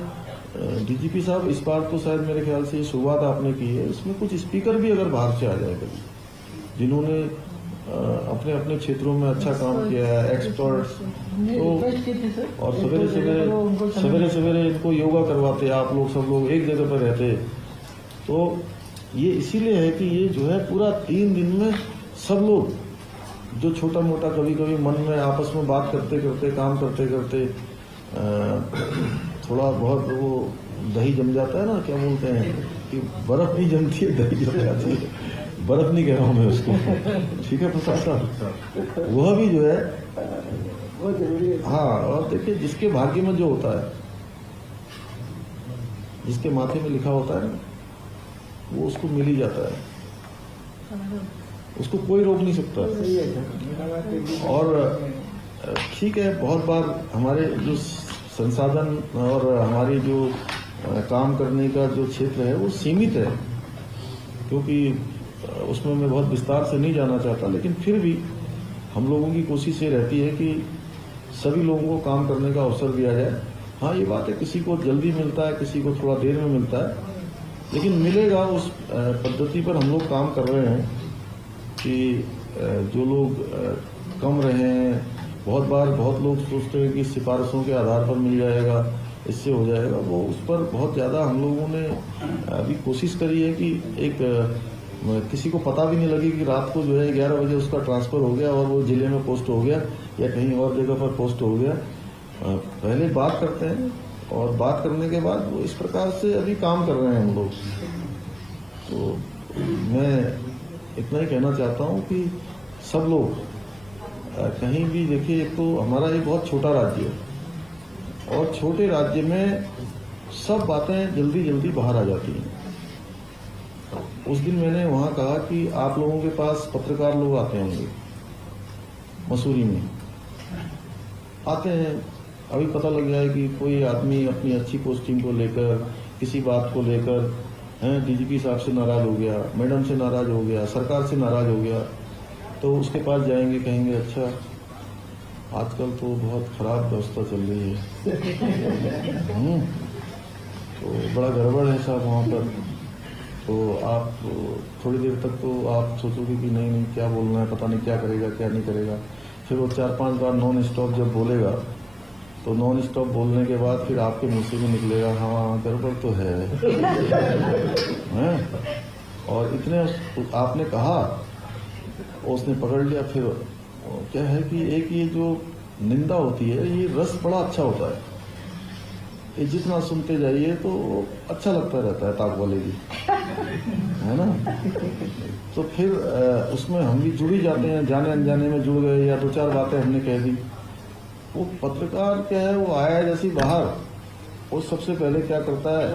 डीजीपी साहब, इस बार तो शायद मेरे ख्याल से ये शुरुआत आपने की है, इसमें कुछ स्पीकर भी अगर बाहर से आ जाए कभी, जिन्होंने अपने अपने क्षेत्रों में अच्छा काम किया है, एक्सपर्ट्स, तो रिक्वेस्ट की थी सर, और सवेरे सवेरे इनको योगा करवाते, आप लोग सब लोग एक जगह पर रहते, तो ये इसीलिए है कि ये जो है पूरा 3 दिन में सब लोग जो छोटा मोटा कभी कभी मन में आपस में बात करते करते, काम करते करते थोड़ा बहुत वो दही जम जाता है ना, क्या बोलते हैं कि बर्फ नहीं जमती है, दही जम जाती है। बर्फ नहीं कह रहा हूं मैं उसको, ठीक है प्रसाद साहब, वह भी जो है बहुत जरूरी है। हाँ। और देखिए, जिसके भाग्य में जो होता है, जिसके माथे में लिखा होता है ना, वो उसको मिल ही जाता है, उसको कोई रोक नहीं सकता। सही है सर। और ठीक है, बहुत बार हमारे जो संसाधन और हमारी जो काम करने का जो क्षेत्र है वो सीमित है, क्योंकि उसमें मैं बहुत विस्तार से नहीं जाना चाहता, लेकिन फिर भी हम लोगों की कोशिश ये रहती है कि सभी लोगों को काम करने का अवसर दिया जाए। हाँ, ये बात है, किसी को जल्दी मिलता है, किसी को थोड़ा देर में मिलता है, लेकिन मिलेगा। उस पद्धति पर हम लोग काम कर रहे हैं कि जो लोग कम रहे हैं, बहुत बार बहुत लोग सोचते हैं कि सिफारिशों के आधार पर मिल जाएगा, इससे हो जाएगा, वो उस पर बहुत ज़्यादा हम लोगों ने अभी कोशिश करी है कि एक किसी को पता भी नहीं लगे कि रात को जो है 11 बजे उसका ट्रांसफर हो गया और वो जिले में पोस्ट हो गया या कहीं और जगह पर पोस्ट हो गया। पहले बात करते हैं और बात करने के बाद वो इस प्रकार से अभी काम कर रहे हैं हम लोग। तो मैं इतना ही कहना चाहता हूँ कि सब लोग कहीं भी देखिए, एक तो हमारा ये बहुत छोटा राज्य है और छोटे राज्य में सब बातें जल्दी जल्दी बाहर आ जाती हैं। उस दिन मैंने वहां कहा कि आप लोगों के पास पत्रकार लोग आते होंगे, मसूरी में आते हैं, अभी पता लग जाए कि कोई आदमी अपनी अच्छी पोस्टिंग को लेकर, किसी बात को लेकर डीजीपी साहब से नाराज हो गया, मैडम से नाराज हो गया, सरकार से नाराज हो गया, तो उसके पास जाएंगे, कहेंगे अच्छा आजकल तो बहुत खराब व्यवस्था चल रही है, तो बड़ा गड़बड़ है साहब वहाँ पर, तो आप थोड़ी देर तक तो आप सोचोगे कि नहीं नहीं क्या बोलना है, पता नहीं क्या करेगा क्या नहीं करेगा। फिर वो 4-5 बार नॉन स्टॉप जब बोलेगा, तो नॉन स्टॉप बोलने के बाद फिर आपके मुंह से भी निकलेगा हाँ गड़बड़ तो है, और इतने आपने कहा, उसने पकड़ लिया। फिर क्या है कि एक ये जो निंदा होती है, ये रस बड़ा अच्छा होता है, ये जितना सुनते जाइए तो अच्छा लगता रहता है, ताक वाले भी, है ना। तो फिर उसमें हम भी जुड़ ही जाते हैं, जाने अनजाने में जुड़ गए, या 2-4 बातें हमने कह दी। वो पत्रकार क्या है, वो आया है जैसे बाहर, वो सबसे पहले क्या करता है,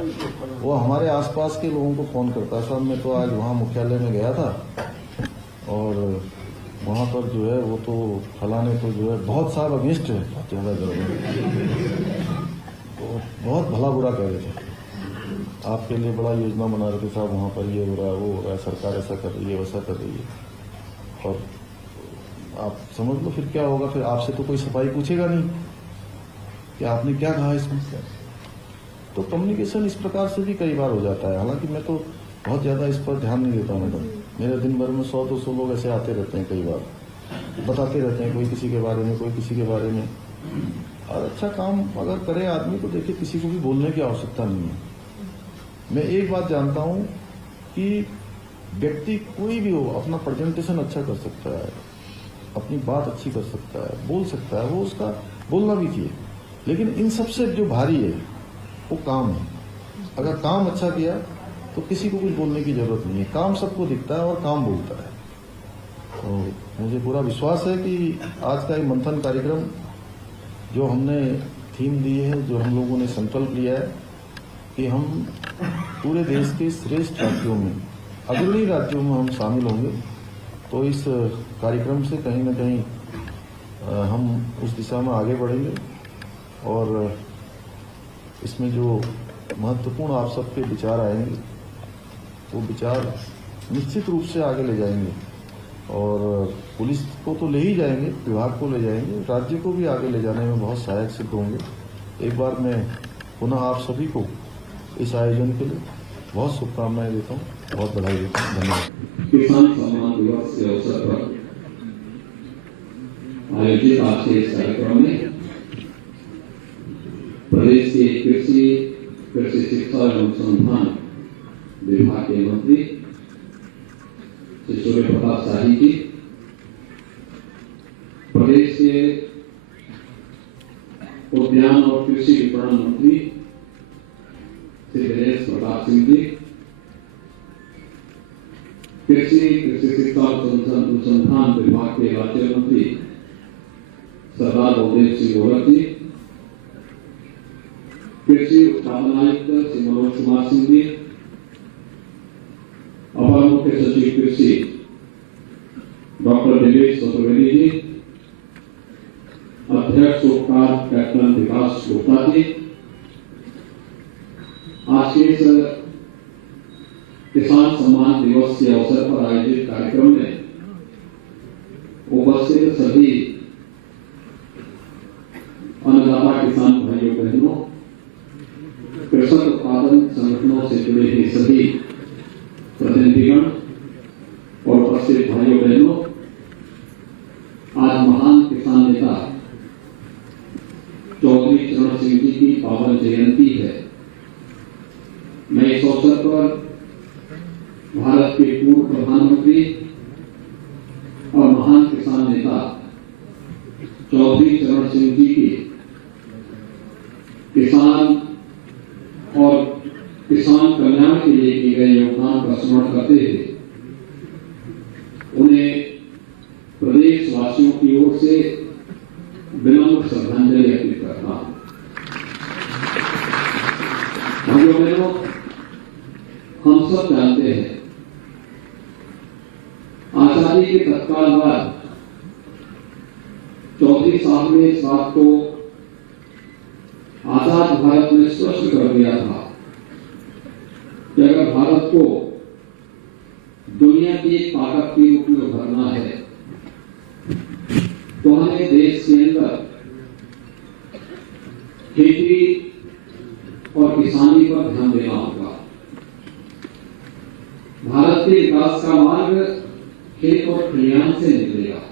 वो हमारे आसपास के लोगों को फोन करता है। साहब मैं तो आज वहाँ मुख्यालय में गया था और वहाँ पर जो है वो तो फलाने तो जो है बहुत साहब अगेंस्ट है, ज़्यादा तो बहुत भला बुरा कह रहे थे, आपके लिए बड़ा योजना बना रहे थे साहब, वहाँ पर ये हो रहा है, वो हो रहा है, सरकार ऐसा कर रही है, वैसा कर रही है। और आप समझ लो फिर क्या होगा, फिर आपसे तो कोई सफाई पूछेगा नहीं कि आपने क्या कहा इसमें। तो कम्युनिकेशन इस प्रकार से भी कई बार हो जाता है। हालांकि मैं तो बहुत ज़्यादा इस पर ध्यान नहीं देता मैडम, मेरे दिन भर में 100-200 लोग ऐसे आते रहते हैं, कई बार बताते रहते हैं, कोई किसी के बारे में, कोई किसी के बारे में। और अच्छा काम अगर करे आदमी तो देखिए किसी को भी बोलने की आवश्यकता नहीं है। मैं एक बात जानता हूं कि व्यक्ति कोई भी हो अपना प्रेजेंटेशन अच्छा कर सकता है, अपनी बात अच्छी कर सकता है, बोल सकता है, वो उसका बोलना भी चाहिए, लेकिन इन सबसे जो भारी है वो काम है। अगर काम अच्छा किया तो किसी को कुछ बोलने की जरूरत नहीं है, काम सबको दिखता है और काम बोलता है। तो मुझे पूरा विश्वास है कि आज का ये मंथन कार्यक्रम जो हमने थीम दी है, जो हम लोगों ने संकल्प लिया है कि हम पूरे देश के श्रेष्ठ राज्यों में, अग्रणी राज्यों में हम शामिल होंगे, तो इस कार्यक्रम से कहीं न कहीं हम उस दिशा में आगे बढ़ेंगे और इसमें जो महत्वपूर्ण आप सबके विचार आएंगे वो विचार निश्चित रूप से आगे ले जाएंगे और पुलिस को तो ले ही जाएंगे, विभाग को ले जाएंगे, राज्य को भी आगे ले जाने में बहुत सहायक सिद्ध होंगे। एक बार मैं पुनः आप सभी को इस आयोजन के लिए बहुत शुभकामनाएं देता हूँ, बहुत बधाई देता हूँ। धन्यवाद। किसान सम्मान दिवस के अवसर पर आयोजित आज के इस कार्यक्रम में प्रदेश के कृषि शिक्षा एवं अनुसंधान विभाग के मंत्री श्री सूर्य प्रताप शाही जी, प्रदेश के उद्यान और कृषि विपणन मंत्री श्री गणेश प्रताप सिंह जी, कृषि शिक्षा अनुसंधान विभाग के राज्य मंत्री सरदार बलदेव सिंह गोलक जी, कृषि उत्पादन आयुक्त श्री मनोज कुमार सिंह जी, अपर मुख्य सचिव कृषि डॉक्टर दिनेश चतुर्वेदी जी, अध्यक्ष उपकार कैप्टन विकास गुप्ता जी, आज के इस किसान सम्मान दिवस के अवसर पर आयोजित कार्यक्रम में उपस्थित सभी अन्नदाता किसान भाइयों बहनों, कृषक उत्पादन संगठनों से जुड़े हुए सभी प्रतिनिधिगण और उपस्थित भाइयों बहनों, आज महान किसान नेता चौधरी चरण सिंह जी की पावन जयंती है। मैं इस अवसर पर भारत के पूर्व प्रधानमंत्री और महान किसान नेता चौधरी चरण सिंह जी की किसान और किसान कल्याण के लिए किए गए योगदान का स्मरण करते हुए उन्हें प्रदेश वासियों की ओर से विनम्र श्रद्धांजलि अर्पित करता हूं। भाइयों बहनों, हम सब जानते हैं आजादी के तत्काल बाद चौधरी साहब ने इस बात को आजाद भारत में स्पष्ट कर दिया था कि अगर भारत को दुनिया की एक ताकत के रूप में उभरना है तो हमें देश के अंदर खेती और किसानी पर ध्यान देना होगा। भारत के विकास का मार्ग खेत और खलिहान से निकलेगा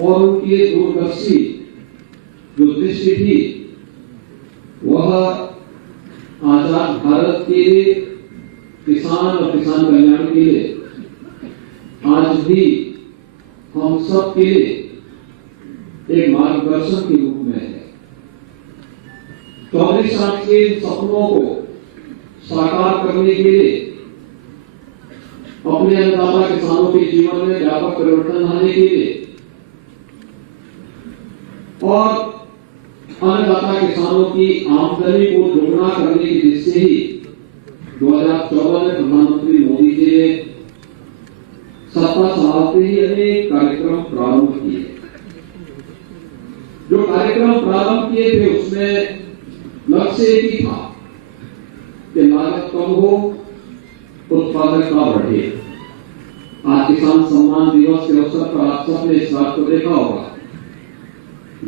और उनकी दूरदर्शी जो दृष्टि थी वह आजाद भारत के लिए किसान और किसान कल्याण के लिए आज भी हम सब के लिए एक मार्गदर्शन के रूप में है। चौधरी साहब के सपनों को साकार करने के लिए अपने अन्नदाता किसानों के जीवन में व्यापक परिवर्तन लाने के लिए और अन्नदाता किसानों की आमदनी को दोगुना करने की दृष्टि से ही 2014 में प्रधानमंत्री मोदी जी ने सत्ता संभालते ही अनेक कार्यक्रम प्रारंभ किए। जो कार्यक्रम प्रारंभ किए थे उसमें लक्ष्य एक ही था कि लागत कम हो, उत्पादकता बढ़े। आज किसान सम्मान दिवस के अवसर पर आप सबने इस बात को देखा होगा।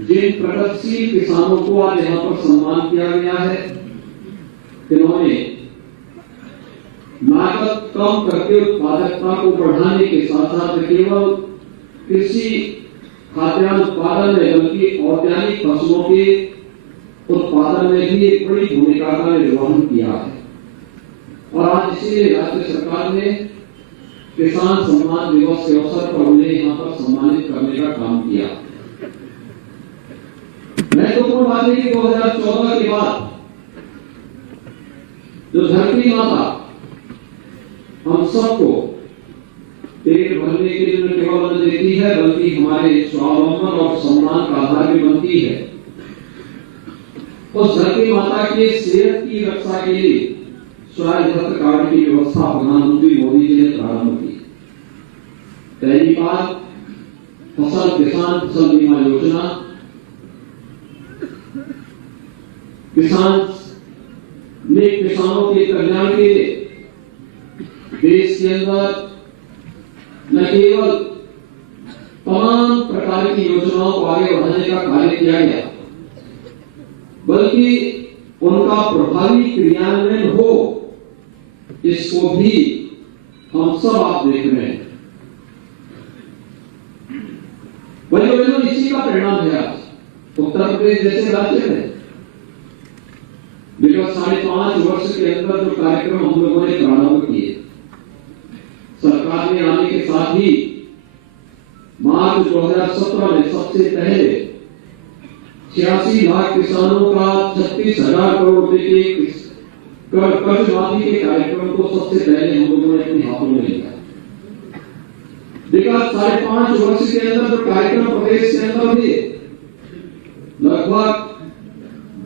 जिन प्रगतिशील किसानों को आज यहाँ पर सम्मान किया गया है, इन्होंने लागत कम करके उत्पादकता को बढ़ाने के साथ साथ केवल कृषि खाद्यान्न उत्पादन में बल्कि औद्यानिक फसलों के उत्पादन में भी एक बड़ी भूमिका का निर्वहन किया है। और आज इसीलिए राज्य सरकार ने किसान सम्मान दिवस के अवसर पर उन्हें यहाँ पर सम्मानित करने का काम किया। महत्वपूर्ण बात है कि 2014 के बाद जो धरती माता हम सबको पेट भरने के लिए केवल अन्न देती है बल्कि हमारे स्वावलंबन और सम्मान का आधार भी बनती है, उस धरती माता के सेहत की रक्षा के लिए स्वास्थ्य कार्ड की व्यवस्था प्रधानमंत्री मोदी जी ने प्रारंभ की। पहली बार किसान फसल बीमा योजना, किसानों के कल्याण के लिए देश के अंदर न केवल तमाम प्रकार की योजनाओं को आगे बढ़ाने का कार्य किया गया बल्कि उनका प्रभावी क्रियान्वयन हो, इसको भी हम सब आप देख रहे हैं। वही इसी का परिणाम है आज उत्तर प्रदेश जैसे राज्य में विगत 5.5 वर्ष के अंदर जो कार्यक्रम हम लोगों ने प्रारंभ किए, सरकार में आने के साथ ही मार्च 2017 में सबसे पहले 86 लाख किसानों का 36,000 करोड़ रुपए के कर्ज माफी के कार्यक्रम को सबसे पहले हम लोगों ने अपने हाथों में लिया। विगत 5.5 वर्ष के अंदर जो कार्यक्रम प्रदेश के अंदर हुए, लगभग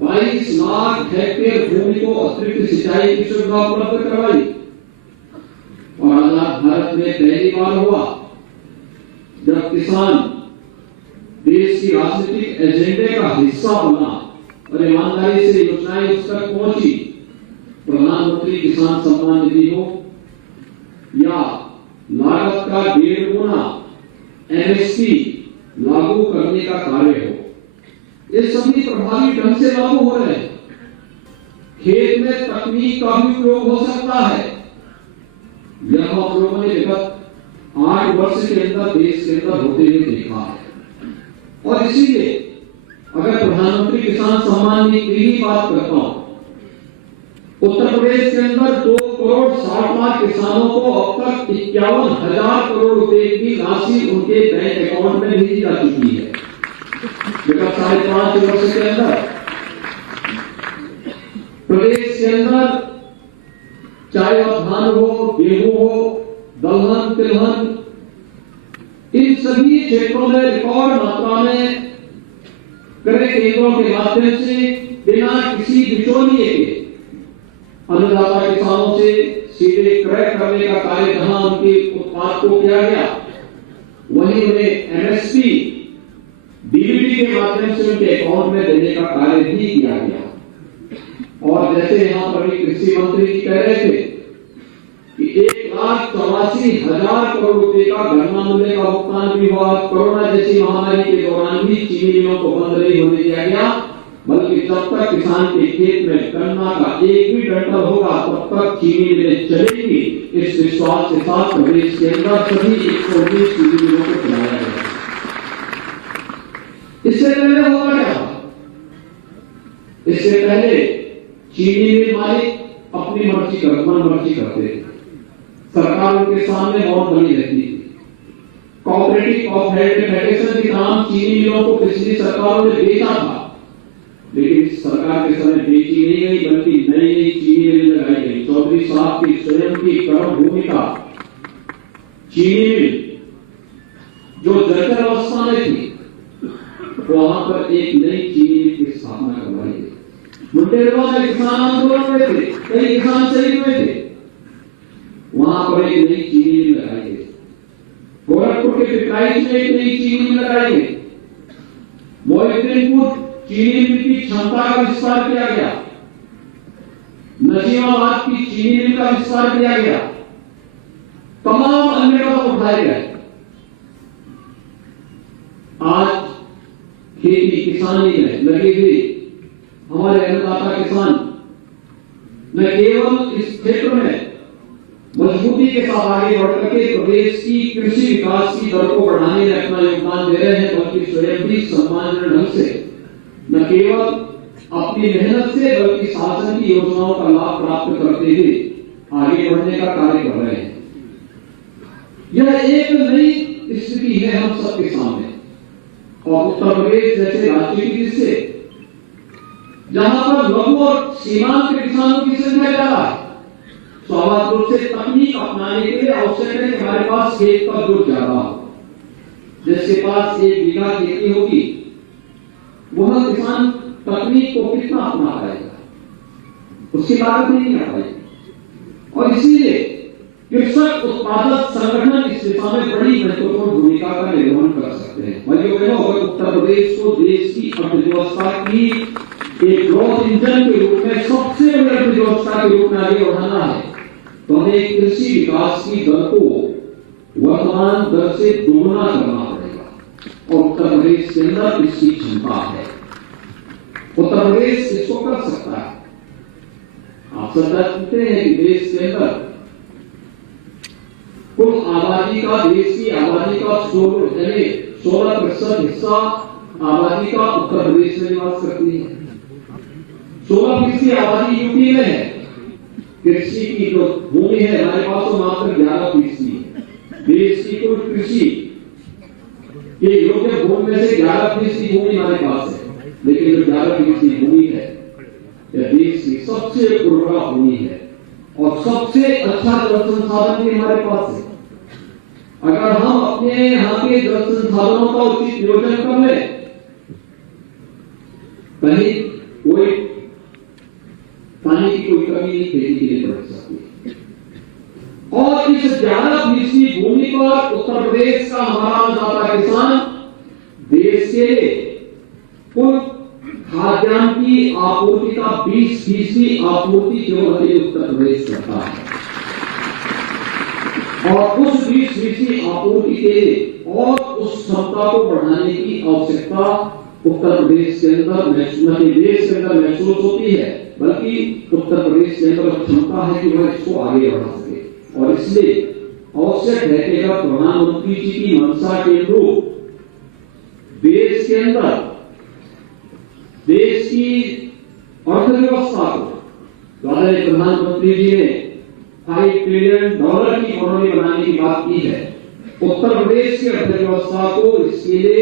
22 लाख हेक्टेयर भूमि को अतिरिक्त सिंचाई की सुविधा उपलब्ध करवाई और आजाद भारत में पहली बार हुआ जब किसान देश की राजनीतिक एजेंडे का हिस्सा बना और ईमानदारी से योजनाएं उस तक पहुंची। प्रधानमंत्री किसान सम्मान निधि हो या लागत का 1.5 गुना एमएसपी लागू करने का कार्य हो, ये सभी प्रभावी ढंग से लागू हो रहे हैं। खेत में तकनीक का भी उपयोग हो सकता है, यह हम लोगों ने विगत 8 वर्ष के अंदर देश के अंदर होते हुए देखा है। और इसीलिए अगर प्रधानमंत्री किसान सम्मान निधि की ही बात करता हूं, उत्तर प्रदेश के अंदर 2,60,00,000 किसानों को अब तक 51,000 करोड़ रुपए की राशि उनके बैंक अकाउंट में भेजी जा चुकी है। विगत 5.5 वर्ष के अंदर प्रदेश के अंदर चाहे वह धान हो, गेहूं हो, दलहन, तिलहन, इन सभी क्षेत्रों में रिकॉर्ड मात्रा में क्रय केंद्रों के माध्यम से बिना किसी बिचौलिए के अन्नदाता किसानों से सीधे क्रय करने का कार्य जहां उनके उत्पाद को किया गया, वहीं उन्हें एमएसपी डीबीटी के माध्यम से उनके अकाउंट में देने का कार्य भी किया गया। और जैसे यहां पर कृषि मंत्री जी कह रहे थे कि 1,84,000 करोड़ रुपए का गन्ना मूल्य का भुगतान भी हुआ। कोरोना जैसी महामारी के दौरान भी चीनी मिलों को बंद नहीं होने दिया गया, बल्कि जब तक किसान के खेत में गन्ना का एक भी डंठल होगा तब तक चीनी मिलें चलेगी। इस विश्वास के साथ प्रदेश के अंदर सभी 119 चीनी मिलों को चलाया गया। इससे पहले होगा क्या? इससे पहले चीनी मिल मालिक अपनी मर्जी करते थे, सरकार उनके सामने बहुत बनी रहती थी। कोऑपरेटिव फेडरेशन के नाम चीनी मिलों को पिछली सरकारों ने बेचा था, लेकिन इस सरकार के समय बेची नहीं गई, बल्कि नई चीनी मिल लगाई गई। चौधरी साहब की स्वयं की कर्म भूमिका चीनी मिल जो जर्जर अवस्था में थी, वहां पर एक नई चीनी मिल की स्थापना करवाई गई। मुंडेरवा में किसान आंदोलन में थे, कई किसान शहीद हुए थे, वहां पर एक नई चीनी मिल लगाई गई। गोरखपुर के पिपराइच में एक नई चीनी मिल लगाई गई। मोहिद्दीनपुर चीनी मिल की क्षमता का विस्तार किया गया। नजीमाबाद की चीनी मिल का विस्तार किया गया। तमाम अन्य कदम उठाए गए। आज खेती किसानी में लगे हुए हमारे अन्नदाता किसान न केवल इस क्षेत्र में मजबूती के साथ आगे बढ़कर के प्रदेश की कृषि विकास की दर को बढ़ाने में अपना योगदान दे रहे हैं, बल्कि स्वयं भी सम्मानजनक ढंग से न केवल अपनी मेहनत से बल्कि शासन की योजनाओं का लाभ प्राप्त करते हुए आगे बढ़ने का कार्य कर रहे हैं। यह एक नई स्थिति है हम सबके सामने। और उत्तर प्रदेश जैसे राज्य की दृष्टि से जहां पर लघु और सीमांत के किसानों की संख्या ज्यादा है, स्वाभाविक रूप से तकनीक अपनाने के लिए आवश्यक है कि हमारे पास खेत का जुट ज्यादा हो। जिसके पास 1 बीघा खेती होगी, वह किसान तकनीक को कितना अपना पाएगा, उसकी लागत नहीं आ पाएगी। और इसीलिए कृषक उत्पादक संगठन इस दिशा में बड़ी महत्वपूर्ण भूमिका का निर्वहन कर सकते हैं। अगर उत्तर प्रदेश को देश की अर्थव्यवस्था की एक ग्रोथ इंजन के रूप में सबसे बड़ी अर्थव्यवस्था के रूप में आगे बढ़ाना है, तो हमें कृषि विकास की दर को वर्तमान दर से दोगुना करना पड़ेगा। और उत्तर प्रदेश के अंदर इसकी क्षमता है। उत्तर प्रदेश इसको कर सकता है। अक्सर कहते हैं कि देश के अंदर कुल आबादी का, देश की आबादी का 16% हिस्सा आबादी का उत्तर प्रदेश में निवास करती है। 16% आबादी यूपी में है। कृषि की जो भूमि है हमारे पास वो मात्र 11% है। देश की कुल कृषि के योग्य भूमि में से 11% भूमि हमारे पास है, लेकिन जो 11% भूमि है यह देश की सबसे उर्वरा भूमि है और सबसे अच्छा जल संसाधन भी हमारे पास है। अगर हम अपने यहाँ के जल संसाधनों का उचित नियोजन कर लें, कहीं कोई पानी की कोई कमी नहीं खेती के लिए पड़ सकती। और इस 11% भूमि पर उत्तर प्रदेश का हमारा अन्नदाता किसान देश के कुल खाद्यान्न की आपूर्ति का 20% आपूर्ति केवल उत्तर प्रदेश करता है। और उस 20% आपूर्ति के लिए और उस क्षमता को बढ़ाने की आवश्यकता उत्तर प्रदेश के अंदर देश के अंदर महसूस होती है, बल्कि उत्तर प्रदेश के अंदर क्षमता है कि वह इसको आगे बढ़ा सके। और इसलिए आवश्यक है कि अगर प्रधानमंत्री जी की मंशा के अनुरूप देश के अंदर देश की अर्थव्यवस्था को आदरणीय प्रधानमंत्री जी ने $5 ट्रिलियन की इकोनॉमी बनाने की बात की है, उत्तर प्रदेश की अर्थव्यवस्था को इसके लिए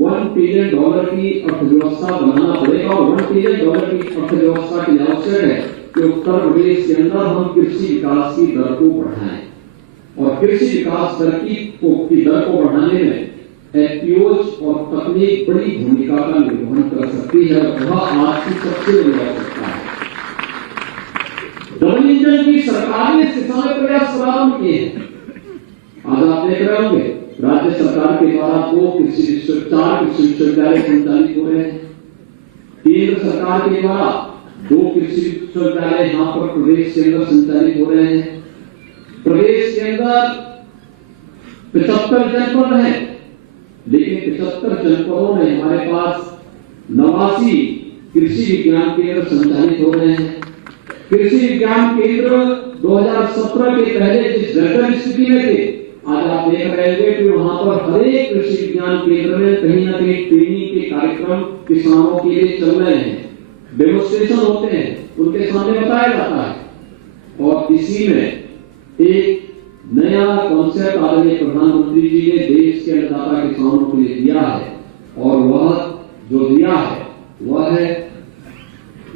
$1 ट्रिलियन की अर्थव्यवस्था बनाना पड़ेगा। और $1 ट्रिलियन की अर्थव्यवस्था की आवश्यक है कि उत्तर प्रदेश के अंदर हम कृषि विकास की दर को बढ़ाएं। और कृषि विकास दर की दर को बढ़ाने में एफपीओज और तकनीक बड़ी भूमिका का निर्वहन कर सकती है। वह आज की सबसे बड़ी आवश्यकता है। डबल इंजन की सरकार ने इस दिशा में प्रयास प्रारंभ किए हैं। आज आप देख रहे होंगे राज्य सरकार के द्वारा 4 कृषि विश्वविद्यालय संचालित हो रहे हैं। केंद्र सरकार के द्वारा 2 कृषि विश्वविद्यालय यहाँ पर प्रदेश के अंदर संचालित हो रहे हैं। प्रदेश के अंदर 75 जनपद है, लेकिन 75 जनपदों में हमारे पास 89 कृषि विज्ञान केंद्र संचालित हो रहे हैं। कृषि विज्ञान केंद्र 2017 के पहले जिस जर्जर स्थिति में थे, आज आप देख रहे हैं कि वहां पर हर एक कृषि विज्ञान केंद्र में कहीं न कहीं ट्रेनिंग के कार्यक्रम किसानों के लिए चल रहे हैं, डेमोन्स्ट्रेशन होते हैं, उनके सामने बताया जाता है। और इसी में एक नया कॉन्सेप्ट आदरणीय प्रधानमंत्री जी ने देश के अन्नदाता किसानों के लिए दिया है, और वह जो दिया है वह है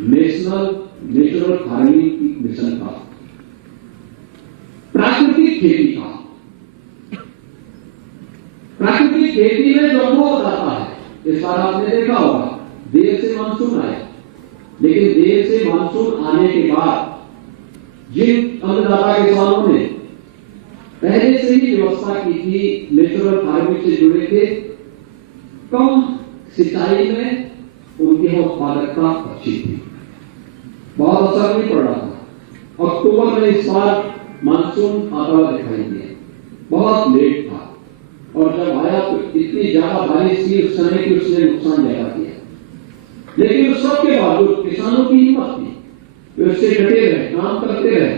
नेचुरल फार्मिंग मिशन का, प्राकृतिक खेती का। प्राकृतिक खेती में जो हो जाता है, इस बार आपने देखा होगा देर से मानसून आया, लेकिन देर से मानसून आने के बाद जिन अन्नदाता किसानों ने पहले से ही व्यवस्था की थी, नेचुरल फार्मिंग से जुड़े थे, कम सिंचाई में उनकी उत्पादकता अच्छी थी, बहुत असर नहीं पड़ रहा था। अक्टूबर में इस बार मानसून आता हुआ दिखाई दिया, बहुत लेट था, और जब आया तो इतनी ज्यादा बारिश थी उस समय की उसने नुकसान ज्यादा किया। लेकिन उस सब के बावजूद किसानों की हिम्मत थी, वे उससे डटे रहे, काम करते रहे।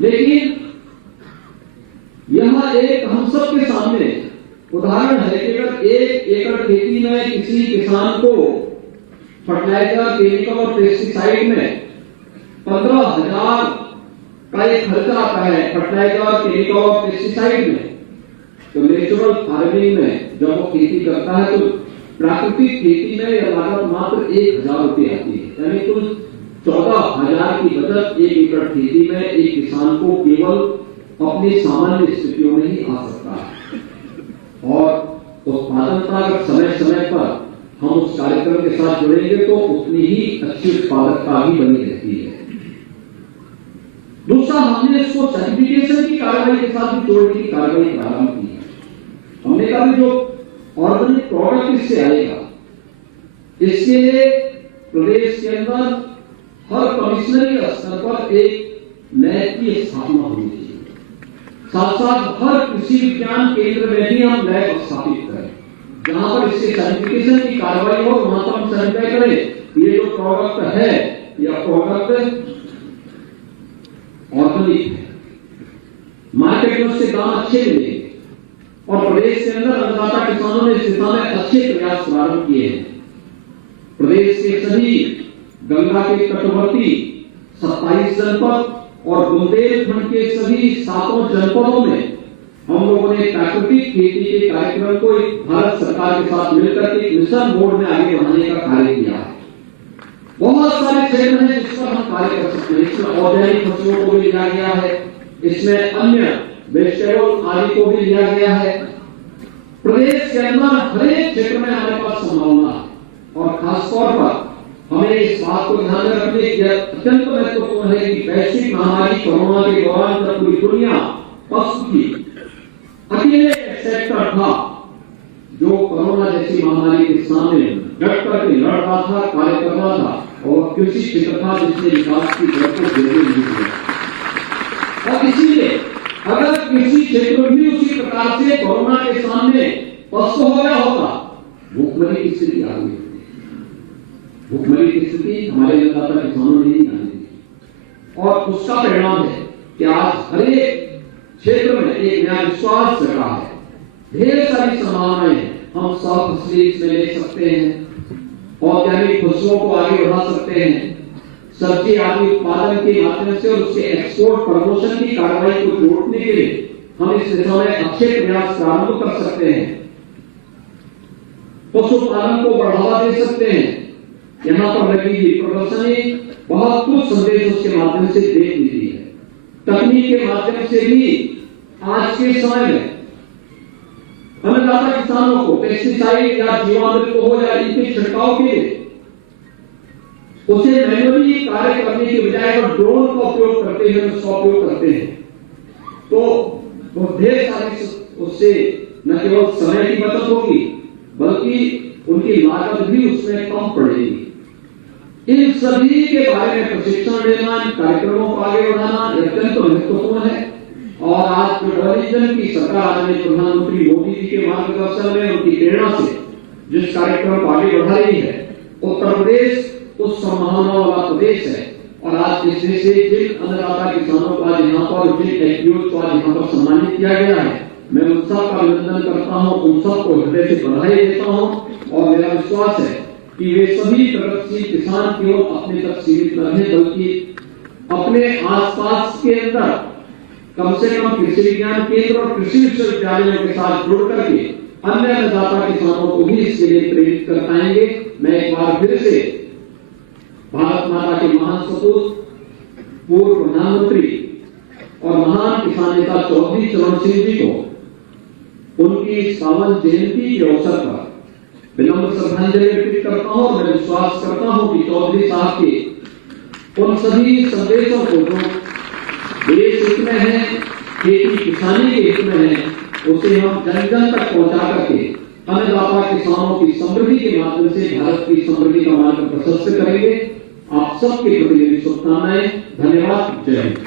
लेकिन यह एक हम सब के सामने उदाहरण है कि अगर 1 एकड़ खेती में किसी किसान को फर्टिलाइजर, केमिकल और पेस्टिसाइड में 15,000 का एक खर्चा आता है, फर्टिलाइजर, केमिकल और पेस्टिसाइड में, तो नेचुरल फार्मिंग में जब वो खेती करता है तो प्राकृतिक खेती में यह लागत मात्र 1,000 रुपये आती है। यानी कुल 14,000 की बचत 1 एकड़ खेती में एक किसान को केवल अपनी सामान्य स्थितियों में ही आ सकता है। और उत्पादकता अगर समय समय पर हम उस कार्यक्रम के साथ जुड़ेंगे तो उतनी ही अच्छी उत्पादकता भी बनी रहती है। दूसरा, हमने इसको सर्टिफिकेशन की कार्रवाई के साथ भी जोड़ने की कार्रवाई प्रारंभ की है। हमने कहा जो ऑर्गेनिक प्रोडक्ट इससे आएगा, इसके लिए प्रदेश के अंदर हर कमिश्नरी स्तर पर एक लैब की स्थापना होनी चाहिए। साथ साथ हर कृषि विज्ञान केंद्र में भी हम लैब स्थापित करें, जहां पर इसके सर्टिफिकेशन की कार्रवाई हो, वहां पर हम सर्टिफाई करें ये जो प्रोडक्ट है या प्रोडक्ट अधिक है, मार्केट में उससे दाम अच्छे मिलेंगे और प्रदेश के अंदर अन्नदाता किसानों ने इस दिशा में अच्छे प्रयास प्रारंभ किए हैं। प्रदेश के सभी गंगा के तटवर्ती 27 जनपद और बुंदेलखंड के सभी 7 जनपदों में हम लोगों ने प्राकृतिक खेती के कार्यक्रम को भारत सरकार के साथ मिलकर के मिशन मोड में आगे बढ़ाने का कार्य किया है। बहुत सारे क्षेत्र हैं जिस पर हम कार्य कर सकते हैं। इसमें ऑर्गेनिक फसलों को भी लिया गया है, इसमें अन्य वेजिटेबल आदि को भी लिया गया है। प्रदेश के अंदर हर एक क्षेत्र में हमारे पास संभावना है और खासतौर पर हमें इस बात को ध्यान में रखने की अत्यंत महत्वपूर्ण है कि वैश्विक महामारी कोरोना के दौरान जब पूरी दुनिया पशु की अकेले एक सेक्टर था जो कोरोना जैसी महामारी के सामने डट करके लड़ रहा था, कार्य कर रहा था, और कृषि क्षेत्र था जिसने विकास की दर को गिरने नहीं दिया। और इसीलिए अगर कृषि क्षेत्र भी उसी प्रकार से कोरोना के सामने पस्त हो गया होता, भूखमरी की स्थिति आ गई। भूखमरी की स्थिति हमारे अन्नदाता किसानों ने नहीं आने दी और उसका परिणाम है कि आज हर एक क्षेत्र में एक नया विश्वास जगा है। ढेर सारी संभावनाएं हैं। हम 100 फसली इसमें ले सकते हैं, ऑर्गेनिक फसलों को आगे बढ़ा सकते हैं, सब्जी आदि उत्पादन के माध्यम से और उसके एक्सपोर्ट प्रमोशन की कार्रवाई को जोड़ने के लिए हम इस दिशा में अच्छे प्रयास प्रारंभ कर सकते हैं। पशुपालन को बढ़ावा दे सकते हैं। यहाँ पर लगी हुई प्रदर्शनी बहुत कुछ संदेश उसके माध्यम से दे दी है। तकनीक के माध्यम से भी आज के समय में अन्नदाता किसानों को पेस्टिसाइड या जीवामृत हो या इनके छिड़काव के लिए उसे मैन्युअली कार्य करने के बजाय अगर ड्रोन का उपयोग करते हैं, उसका उपयोग करते हैं तो ढेर सारी उससे न केवल समय की बचत होगी बल्कि उनकी लागत भी उसमें कम पड़ेगी। इन सभी के बारे में प्रशिक्षण देना, इन कार्यक्रमों को आगे बढ़ाना अत्यंत महत्वपूर्ण है। और आज जो की सरकार आदरणीय प्रधानमंत्री मोदी जी के मार्गदर्शन में, उनकी प्रेरणा से जिस कार्यक्रम को आगे बढ़ा रही है, उत्तर प्रदेश उस संभावना वाला प्रदेश है। और आज जिसमें से जिन अन्नदाता किसानों को आज यहाँ पर, जिन एफपीओ को आज यहाँ पर सम्मानित किया गया है, मैं उन सब का अभिनंदन करता हूँ, उन सबको हृदय से बधाई देता हूँ। और मेरा विश्वास है कि वे सभी प्रगतिशील किसान केवल अपने तक सीमित न रहे बल्कि अपने आसपास के अंदर कम से कम कृषि विज्ञान केंद्र और कृषि विश्वविद्यालयों के साथ जुड़ करके अन्य अन्नदाता किसानों को भी इसके लिए प्रेरित कर पाएंगे। मैं एक बार फिर से भारत माता के महान सपूत, पूर्व प्रधानमंत्री और महान किसान नेता चौधरी चरण सिंह जी को उनकी 52 जयंती के अवसर पर विनम्र श्रद्धांजलि अर्पित करता हूं। और मैं विश्वास करता हूं कि चौधरी साहब के उन सभी संदेशों को जो देश हित में है, खेती किसानी के हित में है, उसे हम जन जन तक पहुंचा करके अन्नदाता किसानों की समृद्धि के माध्यम से भारत की समृद्धि का मार्ग प्रशस्त करेंगे। आप सबके प्रति मेरी शुभकामनाएं। धन्यवाद। जय हिंद।